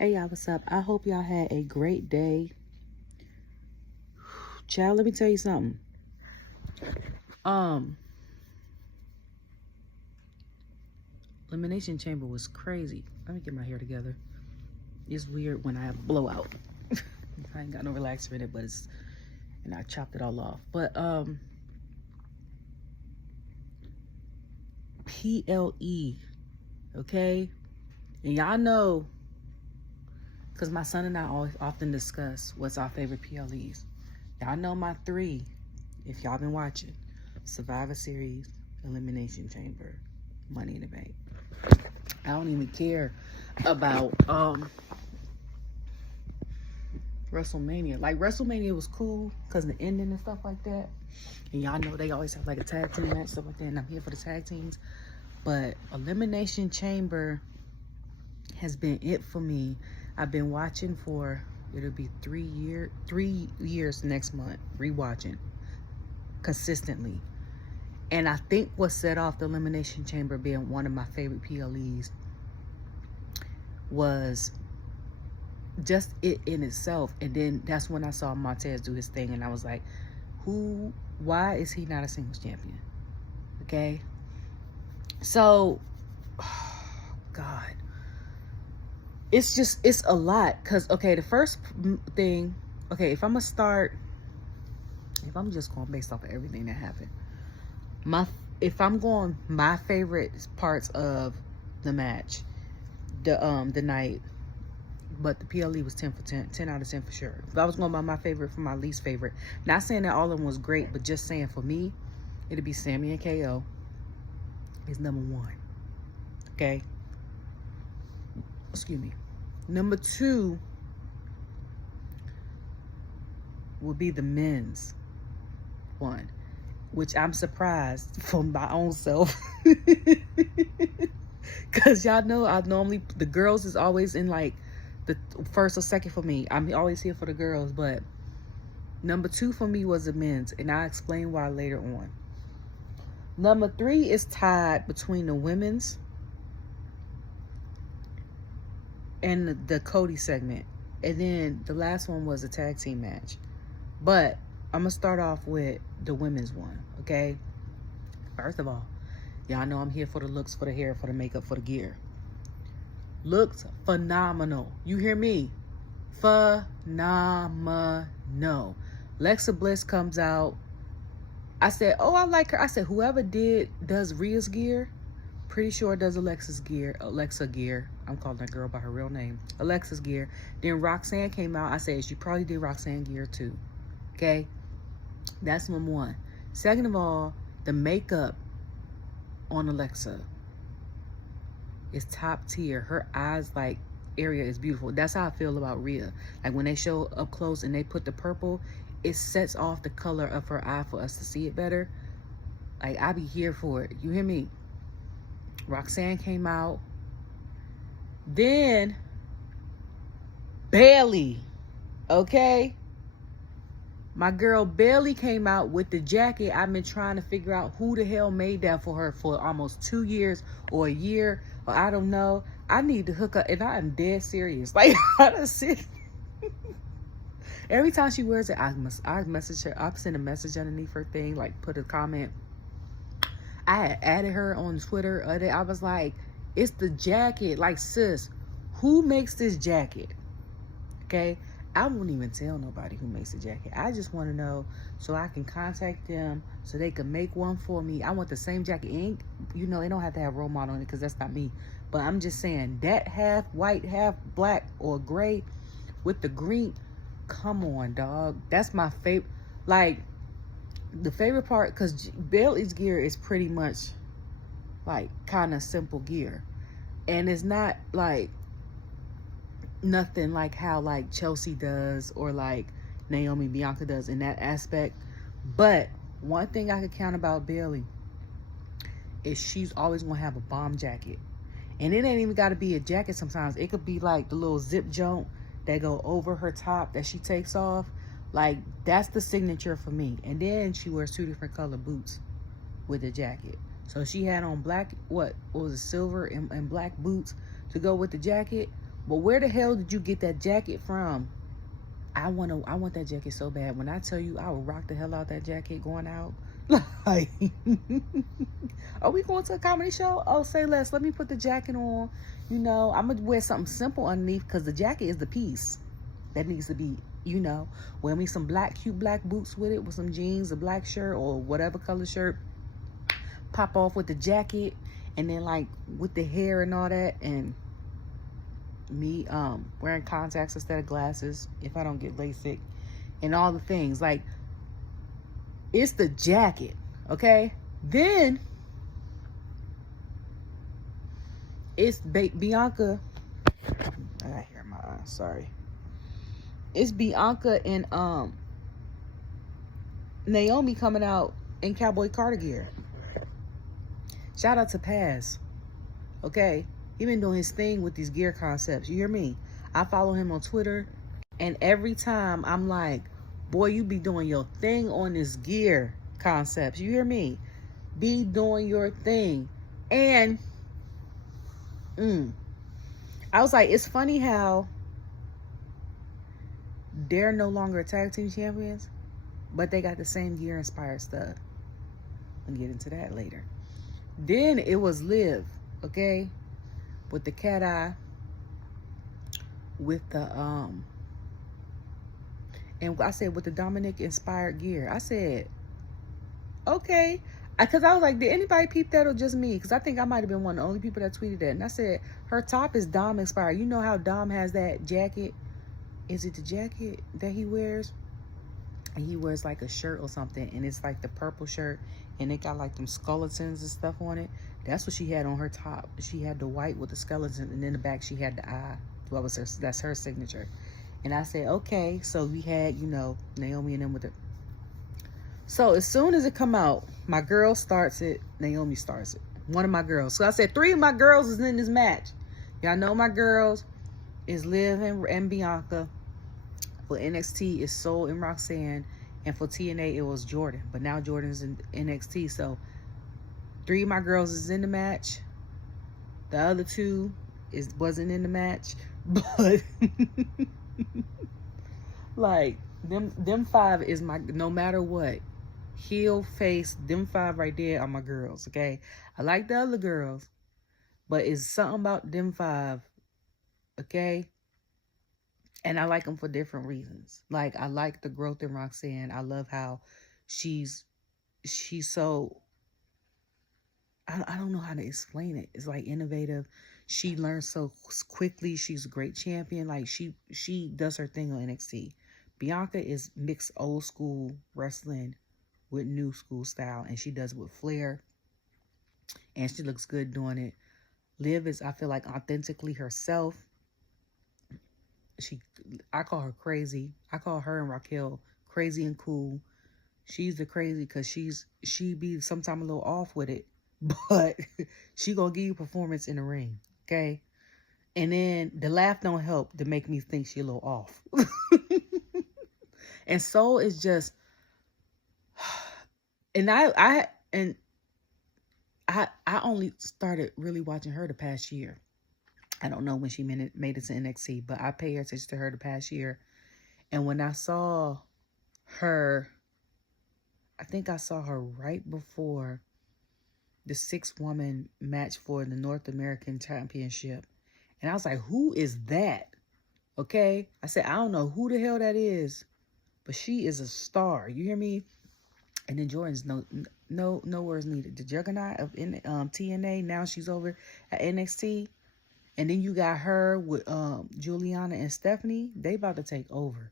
Hey y'all, what's up? I hope y'all had a great day. Child, let me tell you something. Elimination Chamber was crazy. Let me get my hair together. It's weird when I have a blowout. I ain't got no relaxer in it, but it's, and I chopped it all off. But PLE, okay? And y'all know, because my son and I always often discuss what's our favorite PLEs. Y'all know my three, if y'all been watching. Survivor Series, Elimination Chamber, Money in the Bank. I don't even care about WrestleMania. Like, WrestleMania was cool because of the ending and stuff like that. And y'all know they always have like a tag team match, stuff like that. And I'm here for the tag teams. But Elimination Chamber has been it for me. I've been watching for, it'll be 3 years next month, rewatching consistently. And I think what set off the Elimination Chamber being one of my favorite PLEs was just it in itself. And then that's when I saw Montez do his thing, and I was like, why is he not a singles champion? Okay. So, oh, God. It's a lot. Because, okay, the first thing, okay, if I'm just going based off of everything that happened, if I'm going my favorite parts of the match, the night, but the PLE was 10 out of 10 for sure. If I was going by my favorite from my least favorite, not saying that all of them was great, but just saying for me, it'd be Sami and KO is number one. Okay. Excuse me. Number two would be the men's one, which I'm surprised for my own self. Because y'all know the girls is always in like the first or second for me. I'm always here for the girls, but number two for me was the men's, and I'll explain why later on. Number three is tied between the women's and the Cody segment. And then the last one was a tag team match. But I'm going to start off with the women's one, okay? First of all, y'all know I'm here for the looks, for the hair, for the makeup, for the gear. Looks phenomenal. You hear me? Phenomenal. Lexa Bliss comes out. I said, oh, I like her. I said, whoever does Rhea's gear, pretty sure does Alexa gear. I'm calling that girl by her real name. Alexa's gear. Then Roxanne came out. I said, she probably did Roxanne gear too. Okay? That's number one. Second of all, the makeup on Alexa is top tier. Her eyes, like, area is beautiful. That's how I feel about Rhea. Like, when they show up close and they put the purple, it sets off the color of her eye for us to see it better. Like, I be here for it. You hear me? Roxanne came out. Then Bailey, okay? My girl Bailey came out with the jacket. I've been trying to figure out who the hell made that for her for almost 2 years or a year, or I don't know. I need to hook up, and I am dead serious. Like, I done sit. Every time she wears it, I message her. I send a message underneath her thing, like put a comment. I had added her on Twitter. I was like, it's the jacket. Like, sis, who makes this jacket? Okay? I won't even tell nobody who makes the jacket. I just want to know so I can contact them so they can make one for me. I want the same jacket. Ink, you know, they don't have to have role model on it because that's not me. But I'm just saying, that half white, half black or gray with the green, come on, dog. That's my favorite. Like, the favorite part, because Bailey's gear is pretty much like kind of simple gear, and it's not like nothing like how like Chelsea does or like Naomi Bianca does in that aspect. But one thing I could count about Bailey is she's always gonna have a bomb jacket, and it ain't even got to be a jacket. Sometimes it could be like the little zip joint that go over her top that she takes off. Like, that's the signature for me. And then she wears 2 different color boots with the jacket. So she had on black, what was it, silver and black boots to go with the jacket. But where the hell did you get that jacket from? I want that jacket so bad. When I tell you I will rock the hell out that jacket going out. Like, are we going to a comedy show? Oh, say less. Let me put the jacket on. You know, I'm gonna wear something simple underneath, because the jacket is the piece that needs to be, you know, wear me some cute black boots with it, with some jeans, a black shirt, or whatever color shirt. Pop off with the jacket, and then like with the hair and all that, and me wearing contacts instead of glasses if I don't get LASIK, and all the things. Like, it's the jacket, okay? Then it's Bianca. I got hair in my eye, sorry. It's Bianca and Naomi coming out in Cowboy Carter gear. Shout out to Paz, okay? He been doing his thing with these gear concepts. You hear me? I follow him on Twitter, and every time I'm like, boy, you be doing your thing on this gear concepts. You hear me? Be doing your thing. And I was like, it's funny how they're no longer tag team champions, but they got the same gear inspired stuff. I'll get into that later. Then it was Liv, okay, with the cat eye, with the and I said with the Dominic inspired gear. I said, okay, because I was like, did anybody peep that or just me? Because I think I might have been one of the only people that tweeted that. And I said, her top is Dom inspired. You know how Dom has that jacket? Is it the jacket that he wears? And he wears like a shirt or something, and it's like the purple shirt, and it got like them skeletons and stuff on it. That's what she had on her top. She had the white with the skeleton, and in the back she had the eye. What was her? That's her signature. And I said, okay. So we had, you know, Naomi and them with it. So as soon as it come out, my girl starts it. Naomi starts it. One of my girls. So I said 3 of my girls is in this match. Y'all know my girls is Liv and Bianca. For NXT, it's Soul and Roxanne. And for TNA, it was Jordan. But now Jordan's in NXT. So 3 of my girls is in the match. The other 2 wasn't in the match. But like them 5 is my, no matter what, heel, face, them 5 right there are my girls, okay? I like the other girls, but it's something about them 5, okay? And I like them for different reasons. Like, I like the growth in Roxanne. I love how she's so, I don't know how to explain it. It's like innovative. She learns so quickly. She's a great champion. Like, she does her thing on NXT. Bianca is mixed old school wrestling with new school style, and she does it with flair, and she looks good doing it. Liv is, I feel like, authentically herself. I call her crazy. I call her and Raquel crazy and cool. She's the crazy because she be sometimes a little off with it, but she gonna give you performance in the ring, okay? And then the laugh don't help to make me think she a little off. And Soul is just, and I only started really watching her the past year. I don't know when she made it to NXT, but I pay attention to her the past year. And when I saw her, I think I saw her right before the 6-woman match for the North American Championship. And I was like, who is that? Okay? I said, I don't know who the hell that is, but she is a star. You hear me? And then Jordan's no words needed. The juggernaut of TNA, now she's over at NXT. And then you got her with Juliana and Stephanie. They about to take over.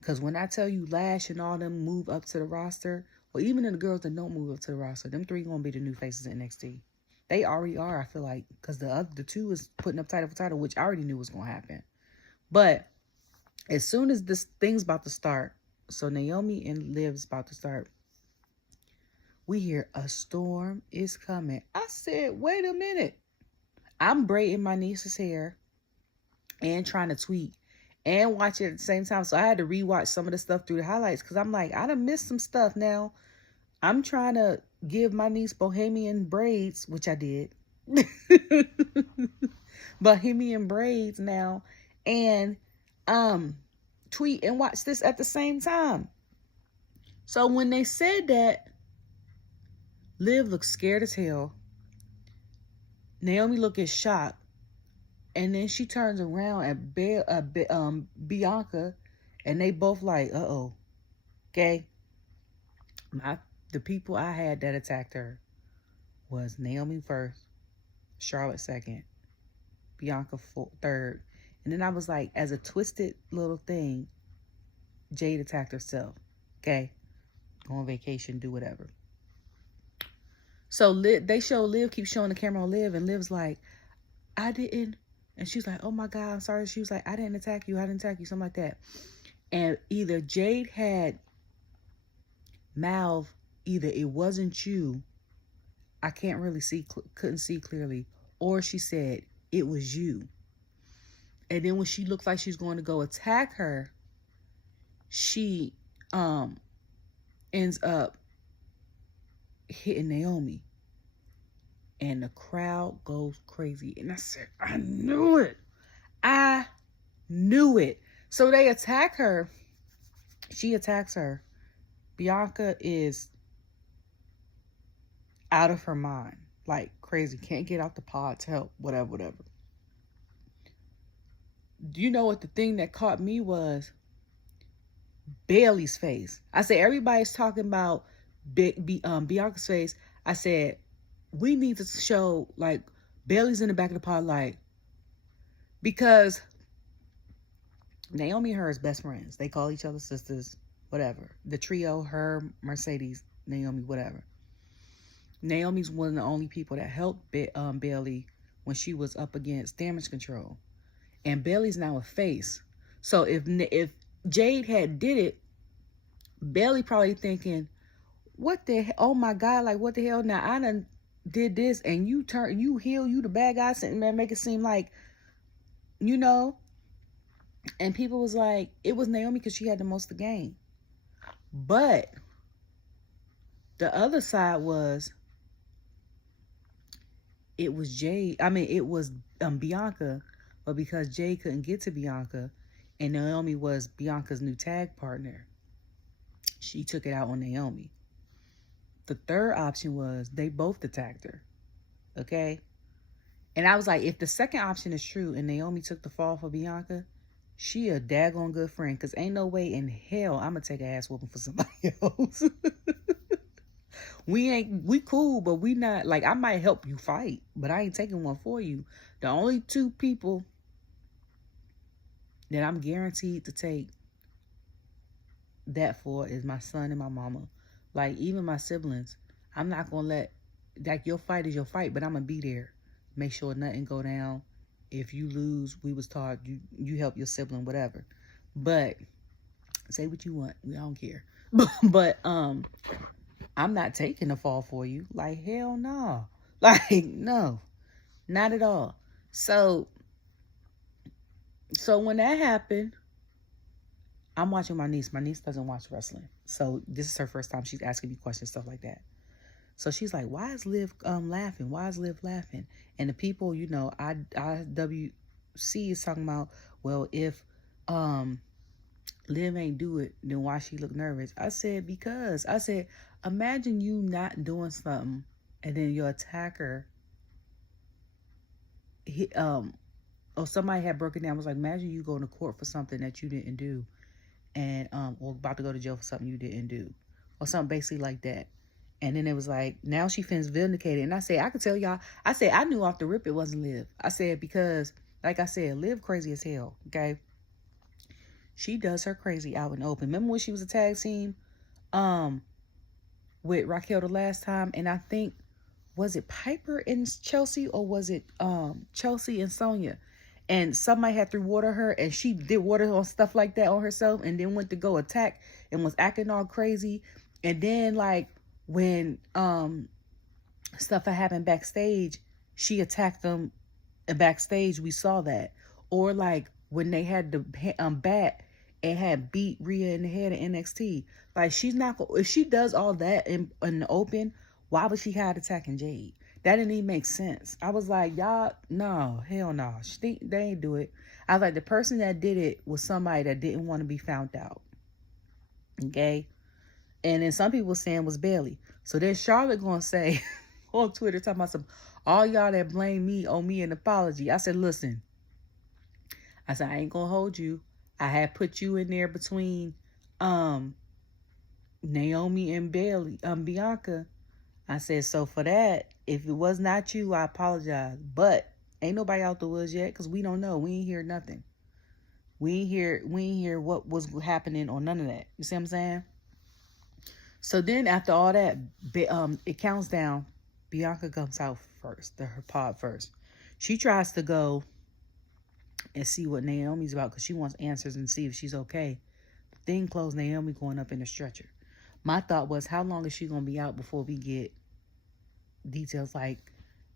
Because when I tell you Lash and all them move up to the roster, or even the girls that don't move up to the roster, them 3 going to be the new faces in NXT. They already are, I feel like. Because the 2 is putting up title for title, which I already knew was going to happen. But as soon as this thing's about to start, so Naomi and Liv's about to start, we hear a storm is coming. I said, wait a minute. I'm braiding my niece's hair and trying to tweet and watch it at the same time. So I had to rewatch some of the stuff through the highlights because I'm like, I done missed some stuff now. I'm trying to give my niece bohemian braids, which I did. Bohemian braids now, and tweet and watch this at the same time. So when they said that, Liv looked scared as hell. Naomi looked shocked. And then she turns around at Bianca, and they both like, uh-oh. Okay? The people I had that attacked her was Naomi first, Charlotte second, Bianca third. And then I was like, as a twisted little thing, Jade attacked herself. Okay? Go on vacation, do whatever. So they show Liv, keep showing the camera on Liv, and Liv's like, I didn't. And she's like, oh my God, I'm sorry. She was like, I didn't attack you, something like that. And either Jade had mouthed, either it wasn't you, I can't really see, couldn't see clearly, or she said, it was you. And then when she looked like she was going to go attack her, she ends up hitting Naomi. And the crowd goes crazy. And I said, I knew it. I knew it. So they attack her. She attacks her. Bianca is out of her mind. Like crazy. Can't get out the pods. Help. Whatever. Do you know what the thing that caught me was? Bailey's face. I said, everybody's talking about Bianca's face. I said, we need to show, like, Bailey's in the back of the pod, like, because Naomi and her is best friends. They call each other sisters, whatever. The trio, her, Mercedes, Naomi, whatever. Naomi's one of the only people that helped Bailey when she was up against Damage Control. And Bailey's now a face. So if Jade had did it, Bailey probably thinking, what the hell? Oh my God, like, what the hell? Now, I done did this, and you heal, you the bad guy, sitting there, make it seem like, you know. And people was like, it was Naomi because she had the most to gain. But the other side was, it was Jade. I mean, it was Bianca, but because Jade couldn't get to Bianca, and Naomi was Bianca's new tag partner, she took it out on Naomi. The third option was they both attacked her. Okay? And I was like, if the second option is true and Naomi took the fall for Bianca, she a daggone good friend. Because ain't no way in hell I'm going to take an ass whooping for somebody else. We cool, but we not, like, I might help you fight, but I ain't taking one for you. The only two people that I'm guaranteed to take that for is my son and my mama. Like, even my siblings, I'm not going to let, like, your fight is your fight, but I'm going to be there. Make sure nothing go down. If you lose, we was taught, you help your sibling, whatever. But, say what you want. I don't care. But, I'm not taking the fall for you. Like, hell no. Like, no. Not at all. So when that happened, I'm watching my niece. My niece doesn't watch wrestling. So this is her first time. She's asking me questions, stuff like that. So she's like, why is Liv laughing? Why is Liv laughing? And the people, you know, IWC is talking about, well, if Liv ain't do it, then why she look nervous? I said, because. I said, imagine you not doing something and then your attacker, or somebody had broken down, was like, imagine you going to court for something that you didn't do. And or about to go to jail for something you didn't do, or something basically like that. And then it was like, now she feels vindicated. And I said, I could tell y'all, I said, I knew off the rip it wasn't Liv. I said, because, like I said, Liv crazy as hell, okay? She does her crazy out in the open. Remember when she was a tag team with Raquel the last time? And I think, was it Piper and Chelsea, or was it Chelsea and Sonya? And somebody had to water her, and she did water on stuff like that on herself, and then went to go attack and was acting all crazy. And then, like, when stuff had happened backstage, she attacked them backstage. We saw that. Or like when they had the bat and had beat Rhea in the head in NXT. Like, she's not, if she does all that in the open, why would she hide attacking Jade? That didn't even make sense. I was like, y'all, no, hell no. They ain't do it. I was like, the person that did it was somebody that didn't want to be found out. Okay? And then some people saying it was Bailey. So then Charlotte gonna say on Twitter talking about all y'all that blame me owe me an apology. I said, listen. I said, I ain't gonna hold you. I had put you in there between Naomi and Bianca. I said, so for that, if it was not you, I apologize. But ain't nobody out the woods yet, because we don't know. We ain't hear nothing. We ain't hear what was happening or none of that. You see what I'm saying? So then after all that, it counts down. Bianca comes out first, her pod first. She tries to go and see what Naomi's about, because she wants answers and see if she's okay. The thing closed, Naomi going up in a stretcher. My thought was, how long is she going to be out before we get details? Like,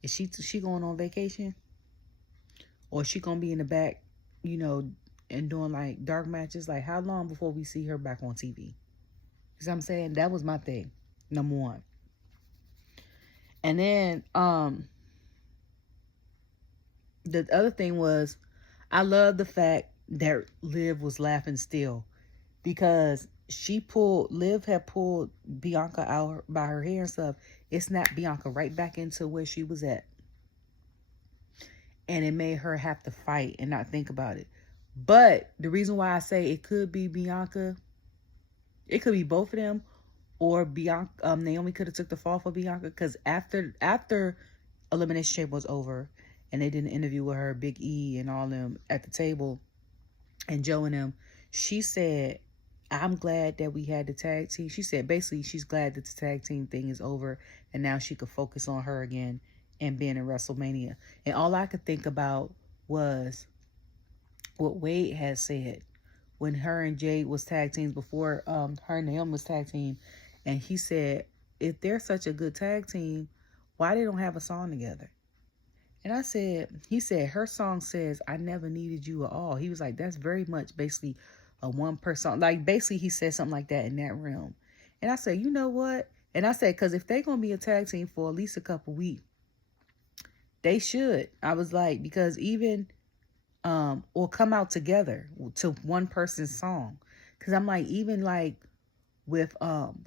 is she going on vacation? Or is she going to be in the back, and doing like dark matches? Like, how long before we see her back on TV? You see what I'm saying? That was my thing, number one. And then the other thing was, I love the fact that Liv was laughing still, because Liv had pulled Bianca out by her hair and stuff. It snapped Bianca right back into where she was at. And it made her have to fight and not think about it. But the reason why I say it could be Bianca, it could be both of them, or Bianca, Naomi could have took the fall for Bianca, because after Elimination Chamber was over and they did an interview with her, Big E and all them at the table, and Joe and them, she said, I'm glad that we had the tag team. She said basically she's glad that the tag team thing is over and now she could focus on her again and being in WrestleMania. And all I could think about was what Wade had said when her and Jade was tag teams before her and Naomi was tag team. And he said, if they're such a good tag team, why they don't have a song together? And he said, her song says, I never needed you at all. He was like, that's very much basically a one person. Like, basically, he said something like that in that realm. And I said, you know what? And I said, because if they're going to be a tag team for at least a couple weeks, they should. I was like, because even, or come out together to one person's song. Because I'm like, even like with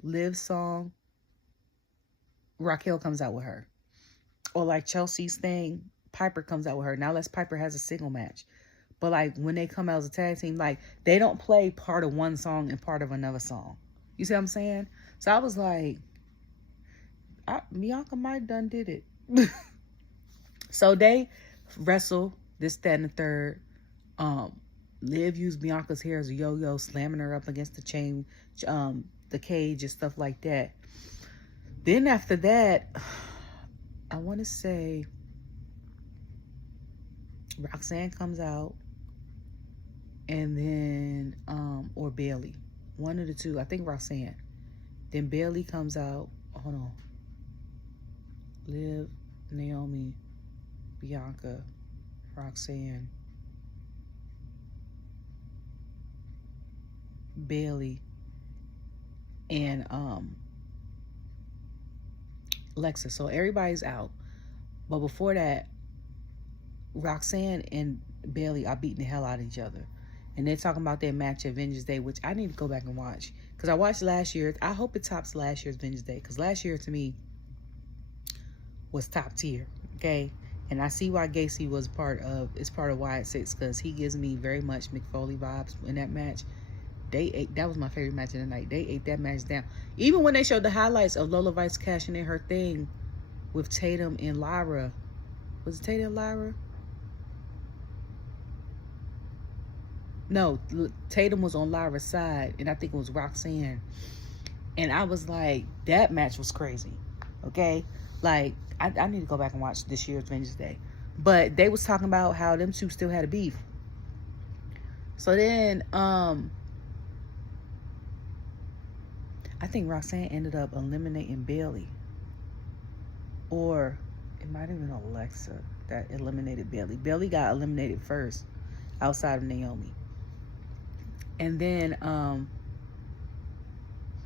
Liv's song, Raquel comes out with her. Or like Chelsea's thing, Piper comes out with her. Now, unless Piper has a single match. But like when they come out as a tag team, like they don't play part of one song and part of another song. You see what I'm saying? So I was like, Bianca might done did it. So they wrestle this, that, and the third. Liv used Bianca's hair as a yo-yo, slamming her up against the chain, the cage and stuff like that. Then after that, I want to say Roxanne comes out, and then or Bailey, one of the two. I think Roxanne. Then Bailey comes out. Hold on. Liv, Naomi, Bianca, Roxanne, Bailey, and Alexa. So everybody's out. But before that, Roxanne and Bailey are beating the hell out of each other. And they're talking about their match at Vengeance Day, which I need to go back and watch. Because I watched last year. I hope it tops last year's Vengeance Day. Because last year, to me, was top tier. Okay? And I see why Gacy was part of Wyatt Six. Because he gives me very much Mick Foley vibes in that match. That was my favorite match of the night. They ate that match down. Even when they showed the highlights of Lola Vice cashing in her thing with Tatum and Lyra. Was it Tatum and Lyra? No, Tatum was on Lyra's side, and I think it was Roxanne. And I was like, that match was crazy. Okay? Like, I need to go back and watch this year's Vengeance Day. But they was talking about how them two still had a beef. So then, I think Roxanne ended up eliminating Bailey. Or it might have been Alexa that eliminated Bailey. Bailey got eliminated first outside of Naomi. And then,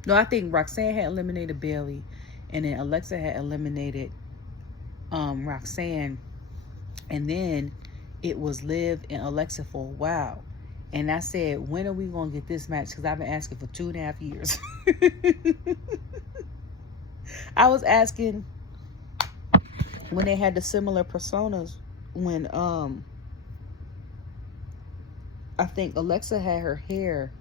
no, I think Roxanne had eliminated Bailey. And then Alexa had eliminated Roxanne, and then it was Liv and Alexa for a while. And I said, when are we gonna get this match? Because I've been asking for 2.5 years. I was asking when they had the similar personas, when I think Alexa had her hair,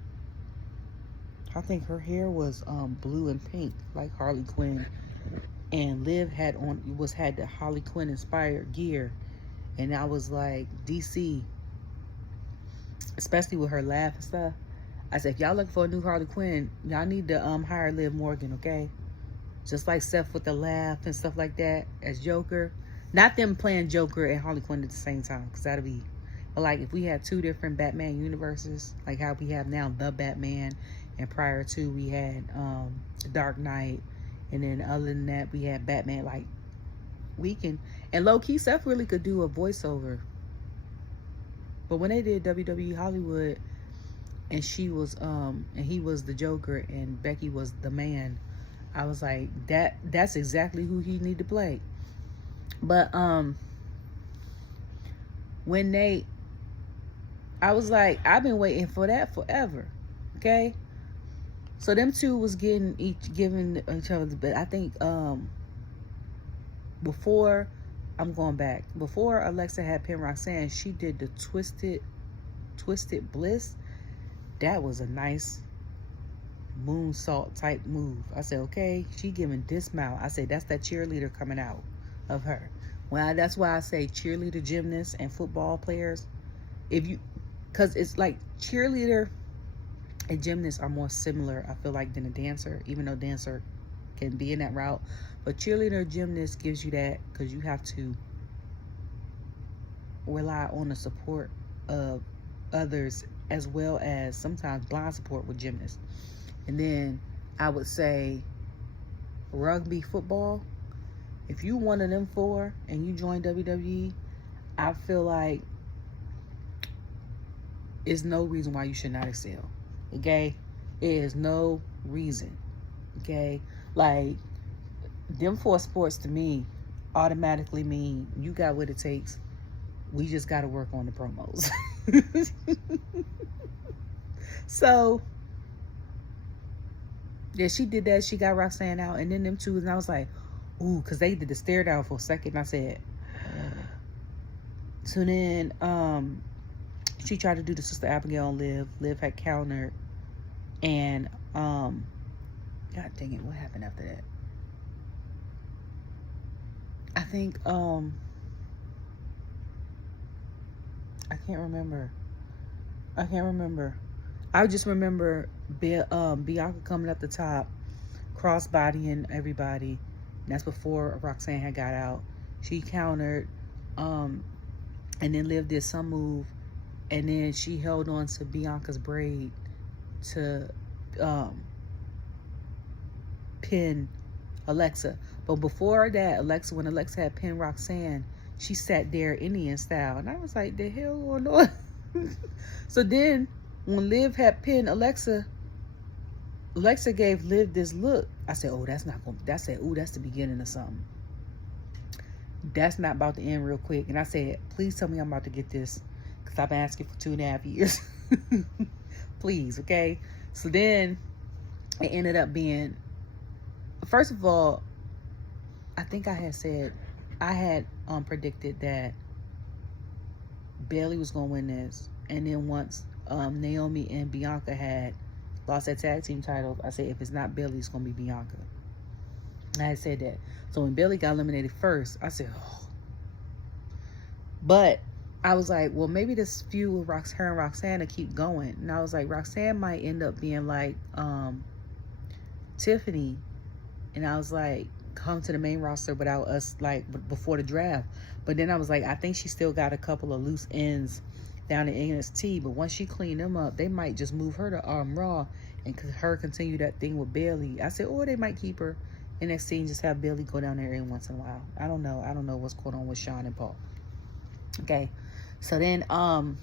I think her hair was blue and pink like Harley Quinn, and Liv had the Harley Quinn inspired gear. And I was like, DC, especially with her laugh and stuff, I said, if y'all looking for a new Harley Quinn, y'all need to hire Liv Morgan, okay? Just like Seth with the laugh and stuff like that as Joker. Not them playing Joker and Harley Quinn at the same time, because that'll be... But like if we had 2 different Batman universes, like how we have now the Batman, and prior to we had Dark Knight, and then other than that we had Batman. Like we can... And low-key, Seth really could do a voiceover. But when they did WWE Hollywood, and she was and he was the Joker and Becky was the man, I was like, that's exactly who he need to play. But when I was like, I've been waiting for that forever. Okay? So them two was giving each other the best. I think before Alexa had pinned Roxanne, she did the Twisted Bliss. That was a nice moonsault type move. I said, okay, she giving dismount. I said, that's that cheerleader coming out of her. Well, that's why I say cheerleader gymnasts and football players, because it's like cheerleader and gymnasts are more similar, I feel like, than a dancer, even though dancer can be in that route. But cheerleader gymnast gives you that because you have to rely on the support of others, as well as sometimes blind support with gymnasts. And then I would say rugby, football. If you one of them 4 and you join WWE, I feel like there's no reason why you should not excel. Okay? There is no reason. Okay? Like, them 4 sports to me automatically mean you got what it takes. We just got to work on the promos. So, yeah, she did that. She got Roxanne out. And then them two, and I was like, ooh, because they did the stare down for a second. And I said, so then she tried to do the Sister Abigail on Liv. Liv had countered. And, God dang it, what happened after that? I think, I can't remember. I just remember Bianca coming up the top, crossbodying everybody. And that's before Roxanne had got out. She countered, and then Liv did some move, and then she held on to Bianca's braid to pin Alexa. But before that, when Alexa had pinned Roxanne, she sat there Indian style. And I was like, the hell going on? So then, when Liv had pinned Alexa gave Liv this look. I said, oh, that's the beginning of something. That's not about to end real quick. And I said, please tell me I'm about to get this, because I've been asking for 2.5 years. Please, okay? So then, it ended up being, first of all, I think I had predicted that Bayley was going to win this. And then once Naomi and Bianca had lost that tag team title, I said, if it's not Bayley, it's going to be Bianca. And I had said that. So when Bayley got eliminated first, I said, oh. But I was like, well, maybe this feud with her and Roxanne will keep going. And I was like, Roxanne might end up being like Tiffany. And I was like, come to the main roster without us, like, before the draft. But then I was like, I think she still got a couple of loose ends down in NXT, but once she cleaned them up, they might just move her to Raw and her continue that thing with Bayley. I said, or they might keep her in NXT and just have Bayley go down there every once in a while. I don't know what's going on with Sean and Paul. Okay, so then them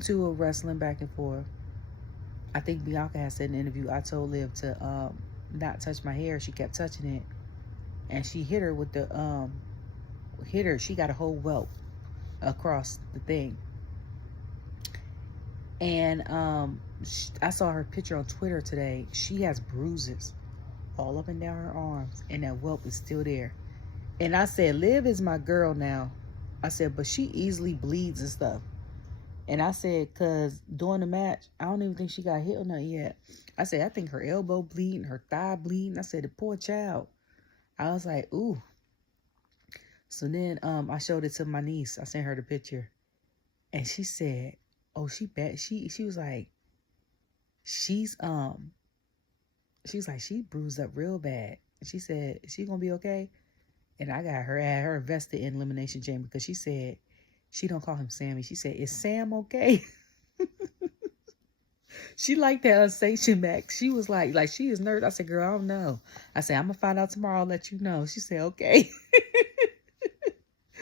two were wrestling back and forth, I think Bianca had said in an interview, I told Liv to not touch my hair. She kept touching it, and she hit her with the she got a whole welt across the thing. And I saw her picture on Twitter today. She has bruises all up and down her arms, and that welt is still there. And I said, Liv is my girl now. I said, but she easily bleeds and stuff. And I said, because during the match, I don't even think she got hit on her yet. I said, I think her elbow bleeding, her thigh bleeding. I said, the poor child. I was like, ooh. So then I showed it to my niece. I sent her the picture. And she said, oh, she bad. She was like, she's like, she bruised up real bad. And she said, is she gonna be okay? And I had her invested in Elimination Chamber because she said she don't call him Sammy. She said, is Sam okay? She liked that unsanctioned Max. She was like she is nervous. I said, girl, I don't know. I said, I'm gonna find out tomorrow. I'll let you know. She said, okay.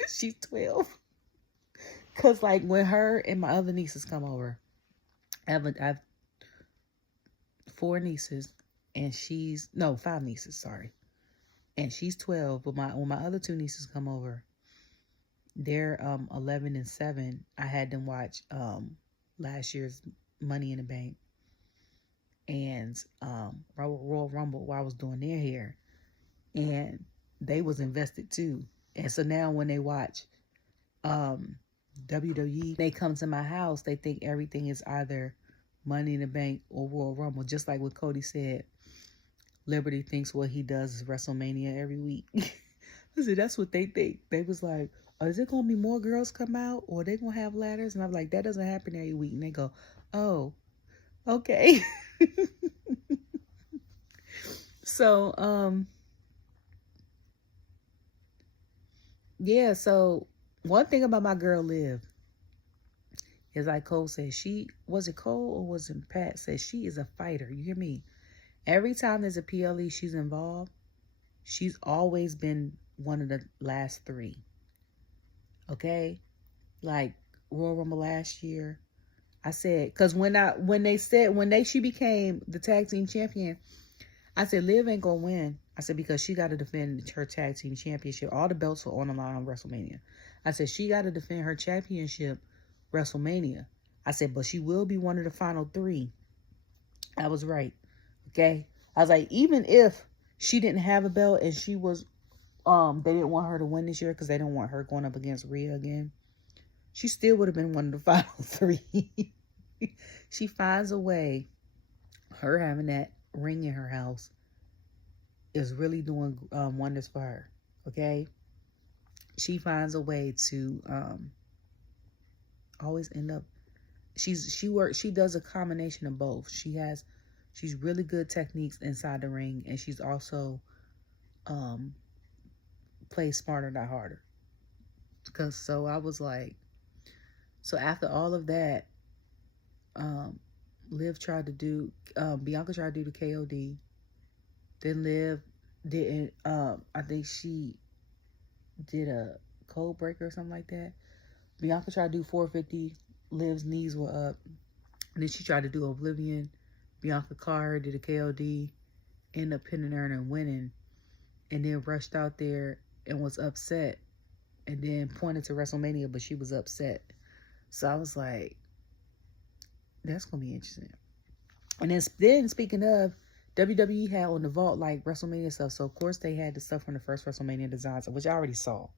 She's 12. Cause like when her and my other nieces come over, I have 4 nieces, and 5 nieces, sorry. And she's 12, but when my other 2 nieces come over, they're 11 and 7. I had them watch last year's Money in the Bank and Royal Rumble while I was doing their hair, and they was invested too. And so now when they watch WWE, they come to my house, they think everything is either Money in the Bank or Royal Rumble, just like what Cody said. Liberty thinks what he does is WrestleMania every week. I said, that's what they think. They was like, oh, is it going to be more girls come out, or are they going to have ladders? And I'm like, that doesn't happen every week. And they go, oh, okay. So, yeah, so one thing about my girl Liv is, like Cole said, was it Cole or was it Pat said, she is a fighter. You hear me? Every time there's a PLE she's involved, she's always been one of the last 3. Okay? Like Royal Rumble last year. I said, because when she became the tag team champion, I said, Liv ain't gonna win. I said, because she got to defend her tag team championship. All the belts were on the line on WrestleMania. I said, she got to defend her championship WrestleMania. I said, but she will be one of the final 3. I was right. Okay? I was like, even if she didn't have a belt and she was, they didn't want her to win this year because they didn't want her going up against Rhea again, she still would have been one of the final 3. She finds a way. Her having that ring in her house is really doing wonders for her. Okay? She finds a way to always end up. She does a combination of both. She's really good techniques inside the ring, and she's also plays smarter, not harder. Because so I was like, so after all of that, Liv tried to do, Bianca tried to do the KOD. Then Liv didn't, I think she did a code breaker or something like that. Bianca tried to do 450. Liv's knees were up. And then she tried to do Oblivion. Bianca Carr did a KOD, ended up pinning her and winning, and then rushed out there and was upset, and then pointed to WrestleMania, but she was upset. So I was like, that's going to be interesting. And then speaking of, WWE had on the vault like WrestleMania stuff, so of course they had the stuff from the first WrestleMania designs, which I already saw.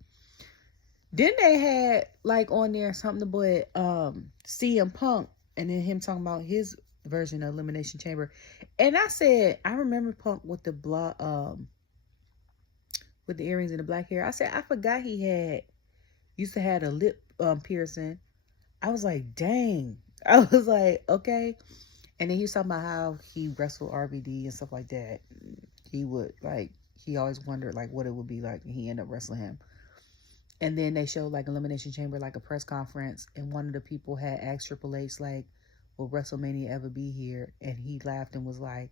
Then they had like on there something about CM Punk, and then him talking about his version of Elimination Chamber. And I said, I remember Punk with the with the earrings and the black hair. I said, I forgot he used to have a lip piercing. I was like, dang. I was like, okay. And then he was talking about how he wrestled RVD and stuff like that. He would he always wondered like what it would be like, and he ended up wrestling him. And then they showed like Elimination Chamber, like a press conference, and one of the people had asked Triple H like, will WrestleMania ever be here? And he laughed and was like,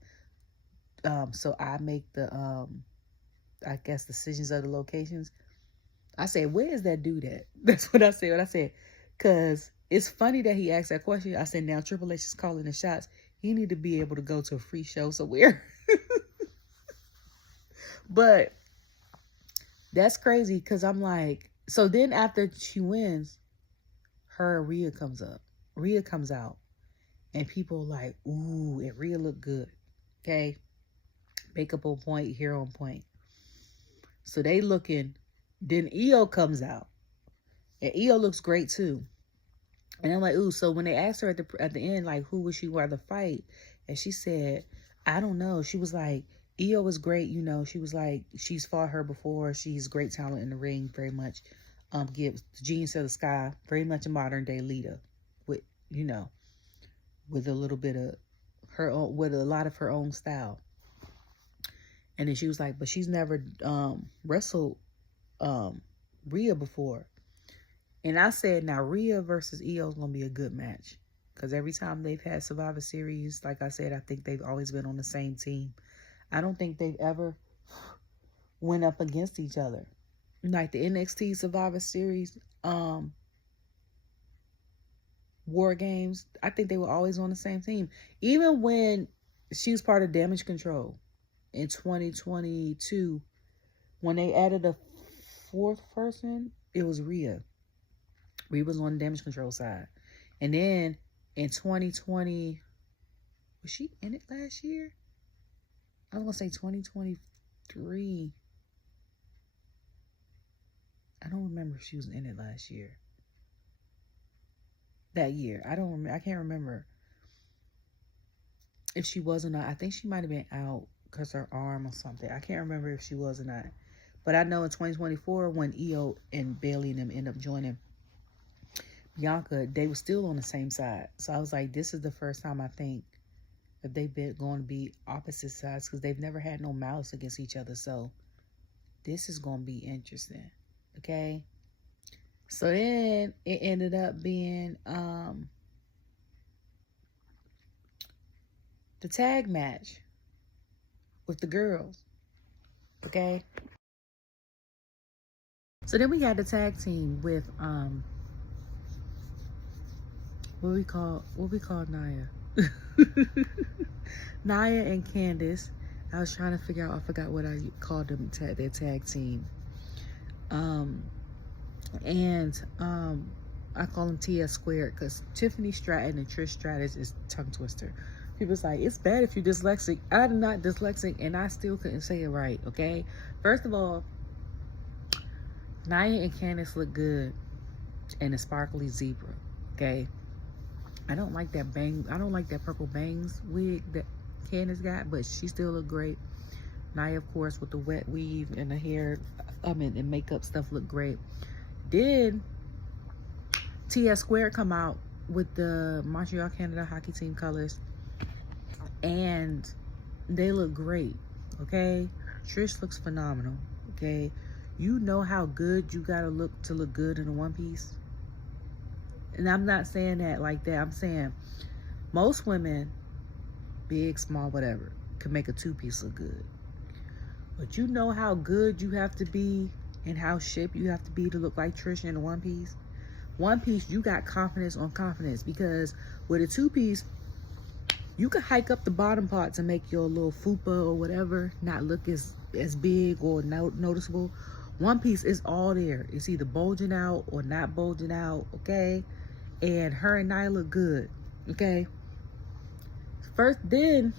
so I make the I guess decisions of the locations. I said, where is that dude at? That's what I said. Because it's funny that he asked that question. I said, now Triple H is calling the shots. He need to be able to go to a free show somewhere. But that's crazy because I'm like, so then after she wins, her Rhea comes up. Rhea comes out. And people like, ooh, and Rhea look good. Okay? Makeup on point, hair on point. So they looking. Then Io comes out. And Io looks great too. And I'm like, ooh, so when they asked her at the end, like, who would she rather fight? And she said, I don't know. She was like, Io is great, you know. She was like, she's fought her before. She's great talent in the ring, very much. Gives the genius of the sky, very much a modern day leader. With, you know, with a little bit of her own, with a lot of her own style. And then she was like, but she's never wrestled Rhea before. And I said, now Rhea versus Io is going to be a good match. Because every time they've had Survivor Series, like I said, I think they've always been on the same team. I don't think they've ever went up against each other. Like the NXT Survivor Series War Games, I think they were always on the same team. Even when she was part of Damage Control in 2022, when they added a fourth person, it was Rhea. Rhea was on the Damage Control side. And then in 2020, was she in it last year? I was going to say 2023. I don't remember if she was in it last year. That year. I don't remember. I can't remember if she was or not. I think she might have been out because her arm or something. I can't remember if she was or not. But I know in 2024, when Io and Bayley and them end up joining Bianca, they were still on the same side. So I was like, this is the first time I think that they've been going to be opposite sides, because they've never had no malice against each other. So this is going to be interesting. Okay. So then it ended up being the tag match with the girls. Okay. So then we got the tag team with what we call Nia. Nia and Candice. I was trying to figure out, I forgot what I called them, their tag team. I call them TS squared because Tiffany Stratton and Trish Stratus is tongue twister. People's like, it's bad if you're dyslexic. I'm not dyslexic and I still couldn't say it right, okay? First of all, Nia and Candice look good in a sparkly zebra, okay? I don't like that purple bangs wig that Candice got, but she still look great. Nia, of course, with the wet weave and the hair, and makeup stuff look great. Did TS Squared come out with the Montreal, Canada hockey team colors, and they look great, okay? Trish looks phenomenal, okay? You know how good you gotta look to look good in a one piece? And I'm not saying that like that. I'm saying most women, big, small, whatever, can make a two-piece look good. But you know how good you have to be and how shaped you have to be to look like Trish in a one piece? One piece, you got confidence on confidence, because with a two-piece, you can hike up the bottom part to make your little fupa or whatever not look as big or noticeable. One piece is all there. It's either bulging out or not bulging out, okay? And her and I look good, okay? First, then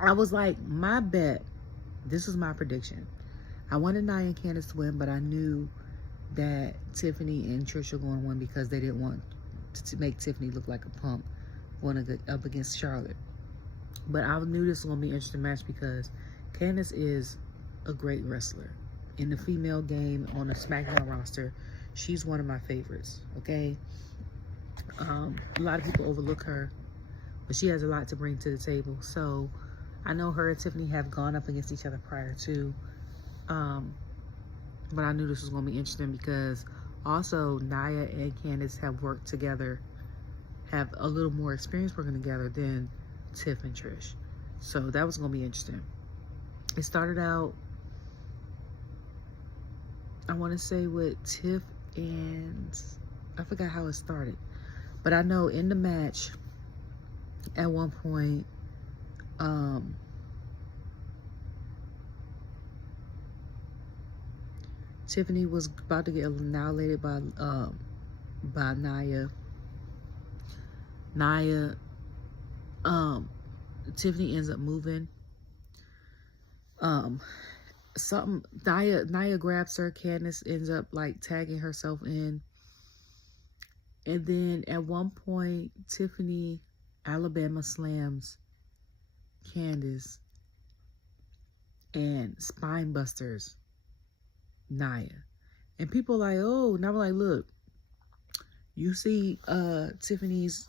I was like, my bet, this is my prediction. I wanted Nia and Candice to win, but I knew that Tiffany and Trish were going to win because they didn't want to make Tiffany look like a punk going up against Charlotte. But I knew this was going to be an interesting match because Candice is a great wrestler. In the female game on the SmackDown roster, she's one of my favorites, okay? A lot of people overlook her, but she has a lot to bring to the table. So I know her and Tiffany have gone up against each other prior to, but I knew this was going to be interesting because also Nia and Candice have worked together, have a little more experience working together than Tiff and Trish. So that was going to be interesting. It started out, I want to say, with Tiff and I forgot how it started. But I know in the match, At one point, Tiffany was about to get annihilated by Nia. Tiffany ends up moving. Nia grabs her. Candice ends up like tagging herself in. And then at one point, Tiffany Alabama slams Candice and spine busters Nia. And people are like, oh, and I'm like, look, you see Tiffany's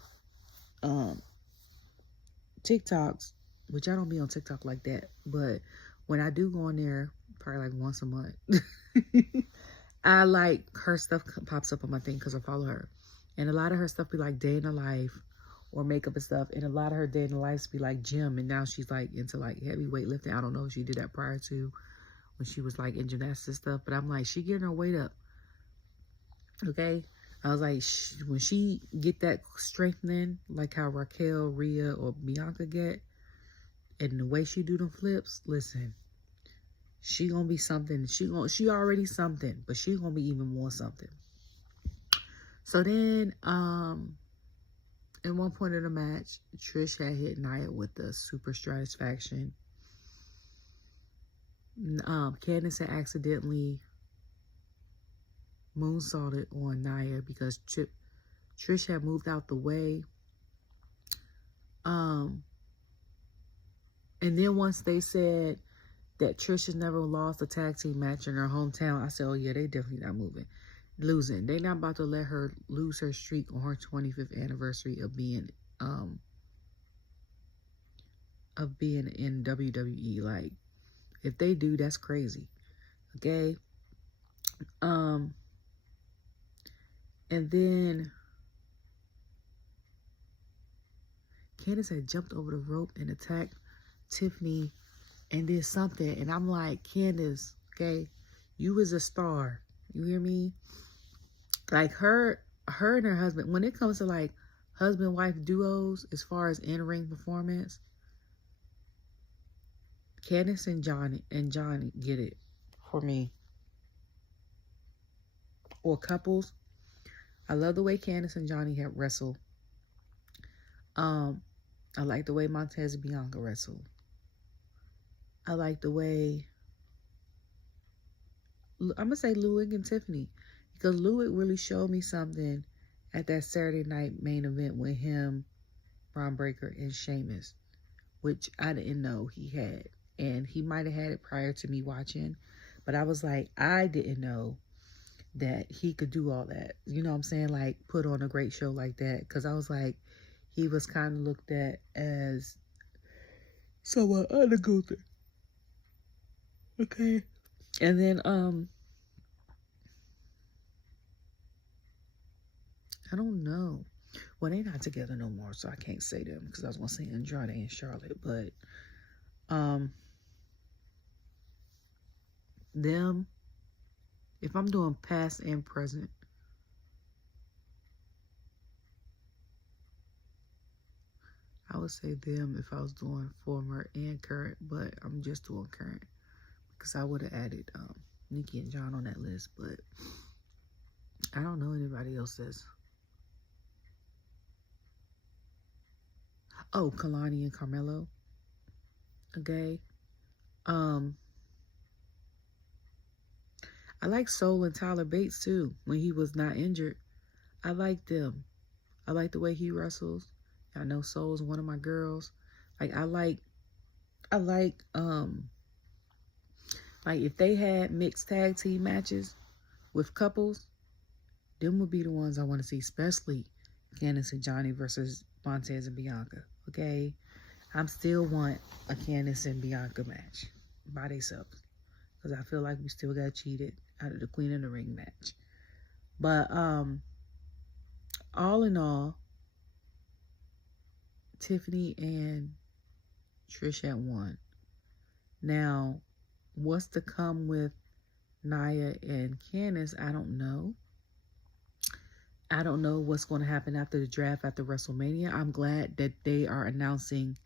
TikToks, which I don't be on TikTok like that, but when I do go on there, probably like once a month, I like her stuff pops up on my thing because I follow her. And a lot of her stuff be like day in the life or makeup and stuff. And a lot of her day in the life be like gym. And now she's like into like heavy weightlifting. I don't know if she did that prior to when she was like in gymnastics stuff. But I'm like, she getting her weight up. Okay? I was like, when she get that strengthening, like how Raquel, Rhea, or Bianca get, and the way she do them flips, listen, she gonna be something. She already something, but she gonna be even more something. So then, at one point in the match, Trish had hit Nia with the Super Stratus faction. Candice had accidentally moonsaulted on Nia because Trish had moved out the way. And then once they said that Trish has never lost a tag team match in her hometown, I said, oh yeah, they definitely not losing. They not about to let her lose her streak on her 25th anniversary of being in WWE. Like, if they do, that's crazy. Okay. And then Candice had jumped over the rope and attacked Tiffany and did something. And I'm like, Candice, okay, you was a star. You hear me? Like her and her husband, when it comes to like husband-wife duos, as far as in-ring performance, Candice and Johnny get it for me. Or couples. I love the way Candice and Johnny have wrestled. I like the way Montez and Bianca wrestled. I like the way, I'm going to say Ludwig and Tiffany. Because Ludwig really showed me something at that Saturday night main event with him, Braun Breaker, and Sheamus, which I didn't know he had. And he might have had it prior to me watching. But I was like, I didn't know that he could do all that. You know what I'm saying? Like, put on a great show like that. Because I was like, he was kind of looked at as someone undergoing. Okay. And then, I don't know. Well, they're not together no more, so I can't say them because I was going to say Andrade and Charlotte. But, them, if I'm doing past and present, I would say them if I was doing former and current, but I'm just doing current because I would have added Nikki and John on that list, but I don't know anybody else's. Oh, Kalani and Carmelo. Okay. I like Soul and Tyler Bates too when he was not injured. I like them. I like the way he wrestles. I know Soul's one of my girls. Like I like if they had mixed tag team matches with couples, them would be the ones I want to see, especially Candice and Johnny versus Montez and Bianca. Okay? I still want a Candice and Bianca match by themselves. Because I feel like we still got cheated out of the Queen of the Ring match. But all in all, Tiffany and Trish at one. Now, what's to come with Nia and Candice, I don't know. I don't know what's going to happen after the draft after WrestleMania. I'm glad that they are announcing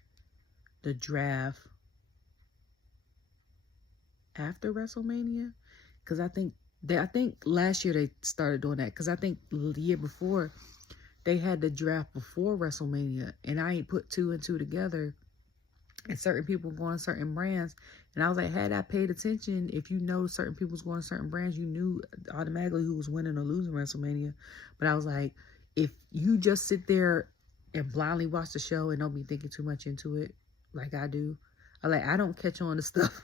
the draft after WrestleMania, because I think last year they started doing that, because I think the year before they had the draft before WrestleMania, and I ain't put two and two together, and certain people going certain brands, and I was like, had I paid attention, if you know certain people's going certain brands, you knew automatically who was winning or losing WrestleMania. But I was like, if you just sit there and blindly watch the show and don't be thinking too much into it like I do, I don't catch on to stuff.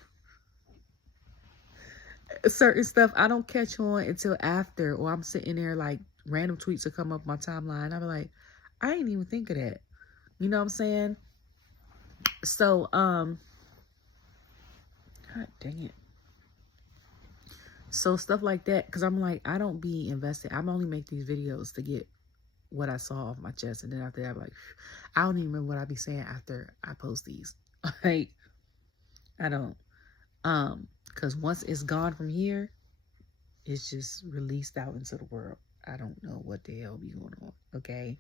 Certain stuff I don't catch on until after, or I'm sitting there like random tweets will come up my timeline. I'm like, I ain't even think of that. You know what I'm saying? So, God dang it. So stuff like that, because I'm like, I don't be invested. I'm only make these videos to get what I saw off my chest, and then after that, I'm like, I don't even remember what I be saying after I post these. Like, I don't. Because once it's gone from here, it's just released out into the world. I don't know what the hell be going on. Okay.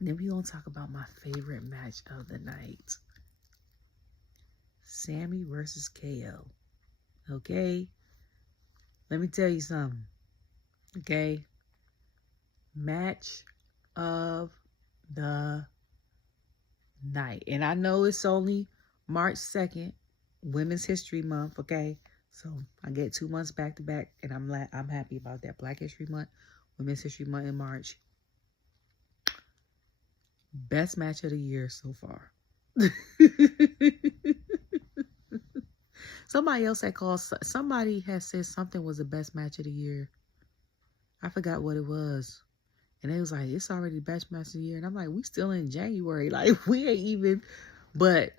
Then we gonna talk about my favorite match of the night. Sami versus KO. Okay. Let me tell you something. Okay. Match of the night. And I know it's only March 2nd, Women's History Month, okay? So I get 2 months back to back, and I'm happy about that. Black History Month, Women's History Month in March. Best match of the year so far. Somebody has said something was the best match of the year. I forgot what it was. And they was like, it's already the best match of the year. And I'm like, we still in January. Like, we ain't even. But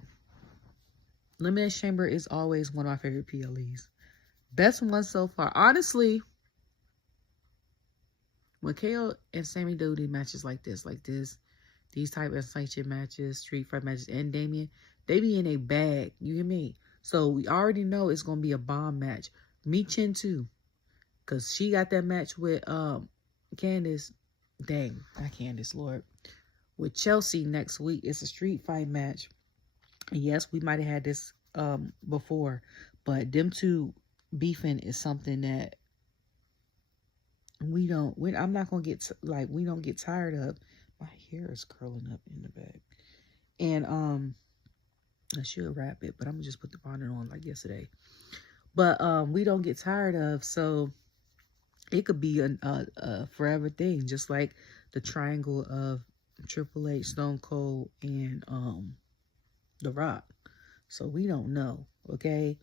Elimination Chamber is always one of my favorite PLEs. Best one so far. Honestly, when KO and Sami do these matches like this, these type of unsanctioned matches, street fight matches, and Damien, they be in a bag. You hear me? So we already know it's going to be a bomb match. Me Chin too. Because she got that match with Candice. Dang, not Candice, Lord. With Chelsea next week. It's a street fight match. And yes, we might have had this before. But them two beefing is something that I'm not going to get, we don't get tired of. My hair is curling up in the back. And I should wrap it, but I'm going to just put the bonnet on like yesterday. But we don't get tired of, so it could be a forever thing, just like the triangle of Triple H, Stone Cold, and The Rock. So we don't know, okay?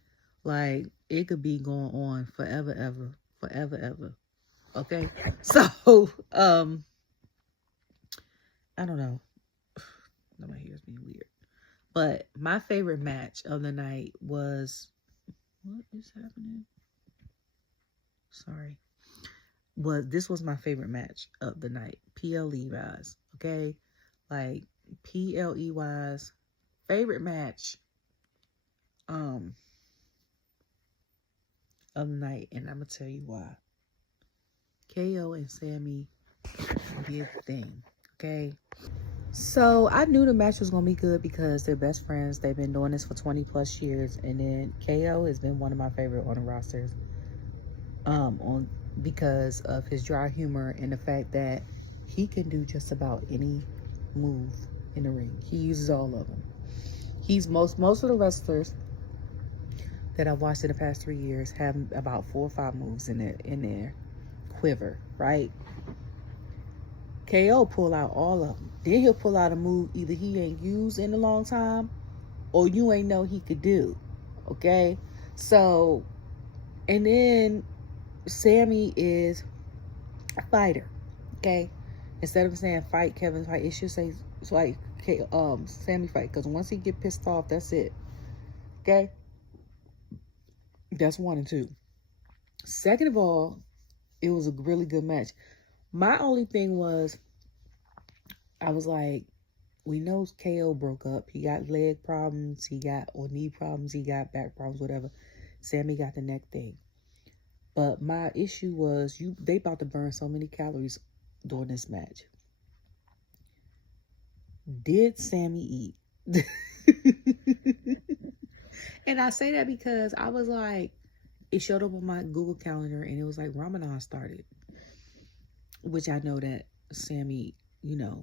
Like, it could be going on forever, ever, okay? So, I don't know. My hair's being weird. But my favorite match of the night was... What is happening? Sorry. This was my favorite match of the night. PLE wise. Okay? Like, PLE wise. Favorite match of the night. And I'm going to tell you why. KO and Sami did the thing. Okay? So, I knew the match was going to be good because they're best friends. They've been doing this for 20 plus years. And then KO has been one of my favorite on the rosters. Because of his dry humor and the fact that he can do just about any move in the ring. He uses all of them. He's most of the wrestlers that I've watched in the past 3 years have about 4 or 5 moves in their quiver, right? KO pull out all of them. Then he'll pull out a move either he ain't used in a long time or you ain't know he could do. Okay? So, and then Sami is a fighter. Okay? Instead of saying fight Kevin fight, it should say it's like Sami fight, because once he get pissed off, that's it. Okay? That's 1 and 2. Second of all, it was a really good match. My only thing was, I was like, we know KO broke up. He got leg problems. He got knee problems. He got back problems, whatever. Sami got the neck thing. But my issue was they about to burn so many calories during this match. Did Sami eat? And I say that because I was like, it showed up on my Google Calendar and it was like Ramadan started, which I know that Sami,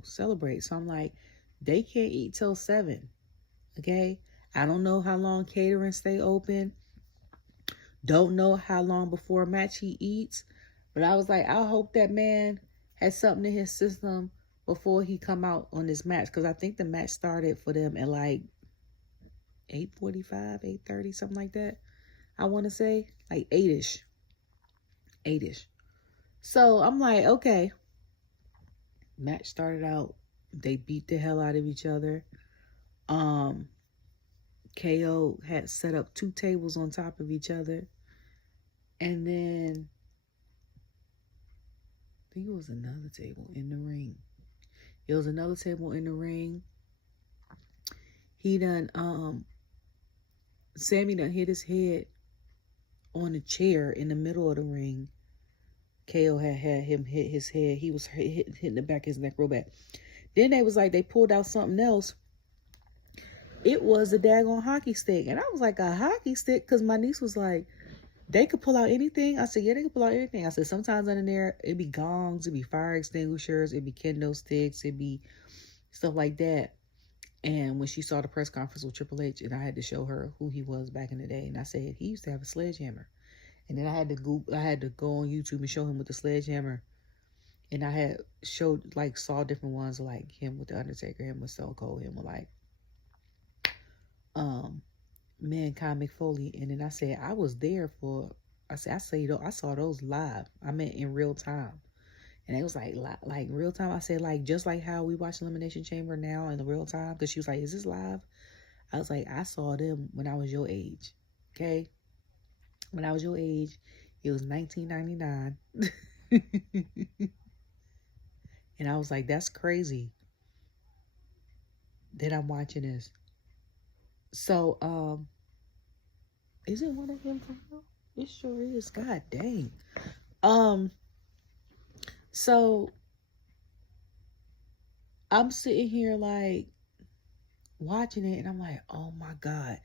celebrates. So I'm like, they can't eat till 7. Okay. I don't know how long catering stay open. Don't know how long before a match he eats. But I was like, I hope that man has something in his system before he come out on this match. Because I think the match started for them at like 8:45, 8:30, something like that. I want to say like 8-ish. 8-ish. So I'm like, okay. Match started out. They beat the hell out of each other. KO had set up 2 tables on top of each other. And then I think it was another table in the ring. It was another table in the ring. He Sami done hit his head on a chair in the middle of the ring. KO had him hit his head. He was hitting the back of his neck real bad. Then they was like, they pulled out something else. It was a daggone hockey stick. And I was like, a hockey stick? Because my niece was like, they could pull out anything? I said, yeah, they could pull out anything. I said, sometimes under there, it'd be gongs, it'd be fire extinguishers, it'd be kendo sticks, it'd be stuff like that. And when she saw the press conference with Triple H, and I had to show her who he was back in the day, and I said, he used to have a sledgehammer. And then I had to go on YouTube and show him with the sledgehammer. And I had saw different ones, like him with the Undertaker, him with Stone Cold, him with Mankind McFoley. And then I said, I saw those live. I meant in real time. And it was like real time. I said, like, just like how we watch Elimination Chamber now in the real time. Because she was like, is this live? I was like, I saw them when I was your age. Okay? When I was your age, it was 1999. And I was like, that's crazy that I'm watching this. So, is it one of them from now? It sure is. God dang. So I'm sitting here like watching it and I'm like, oh my God.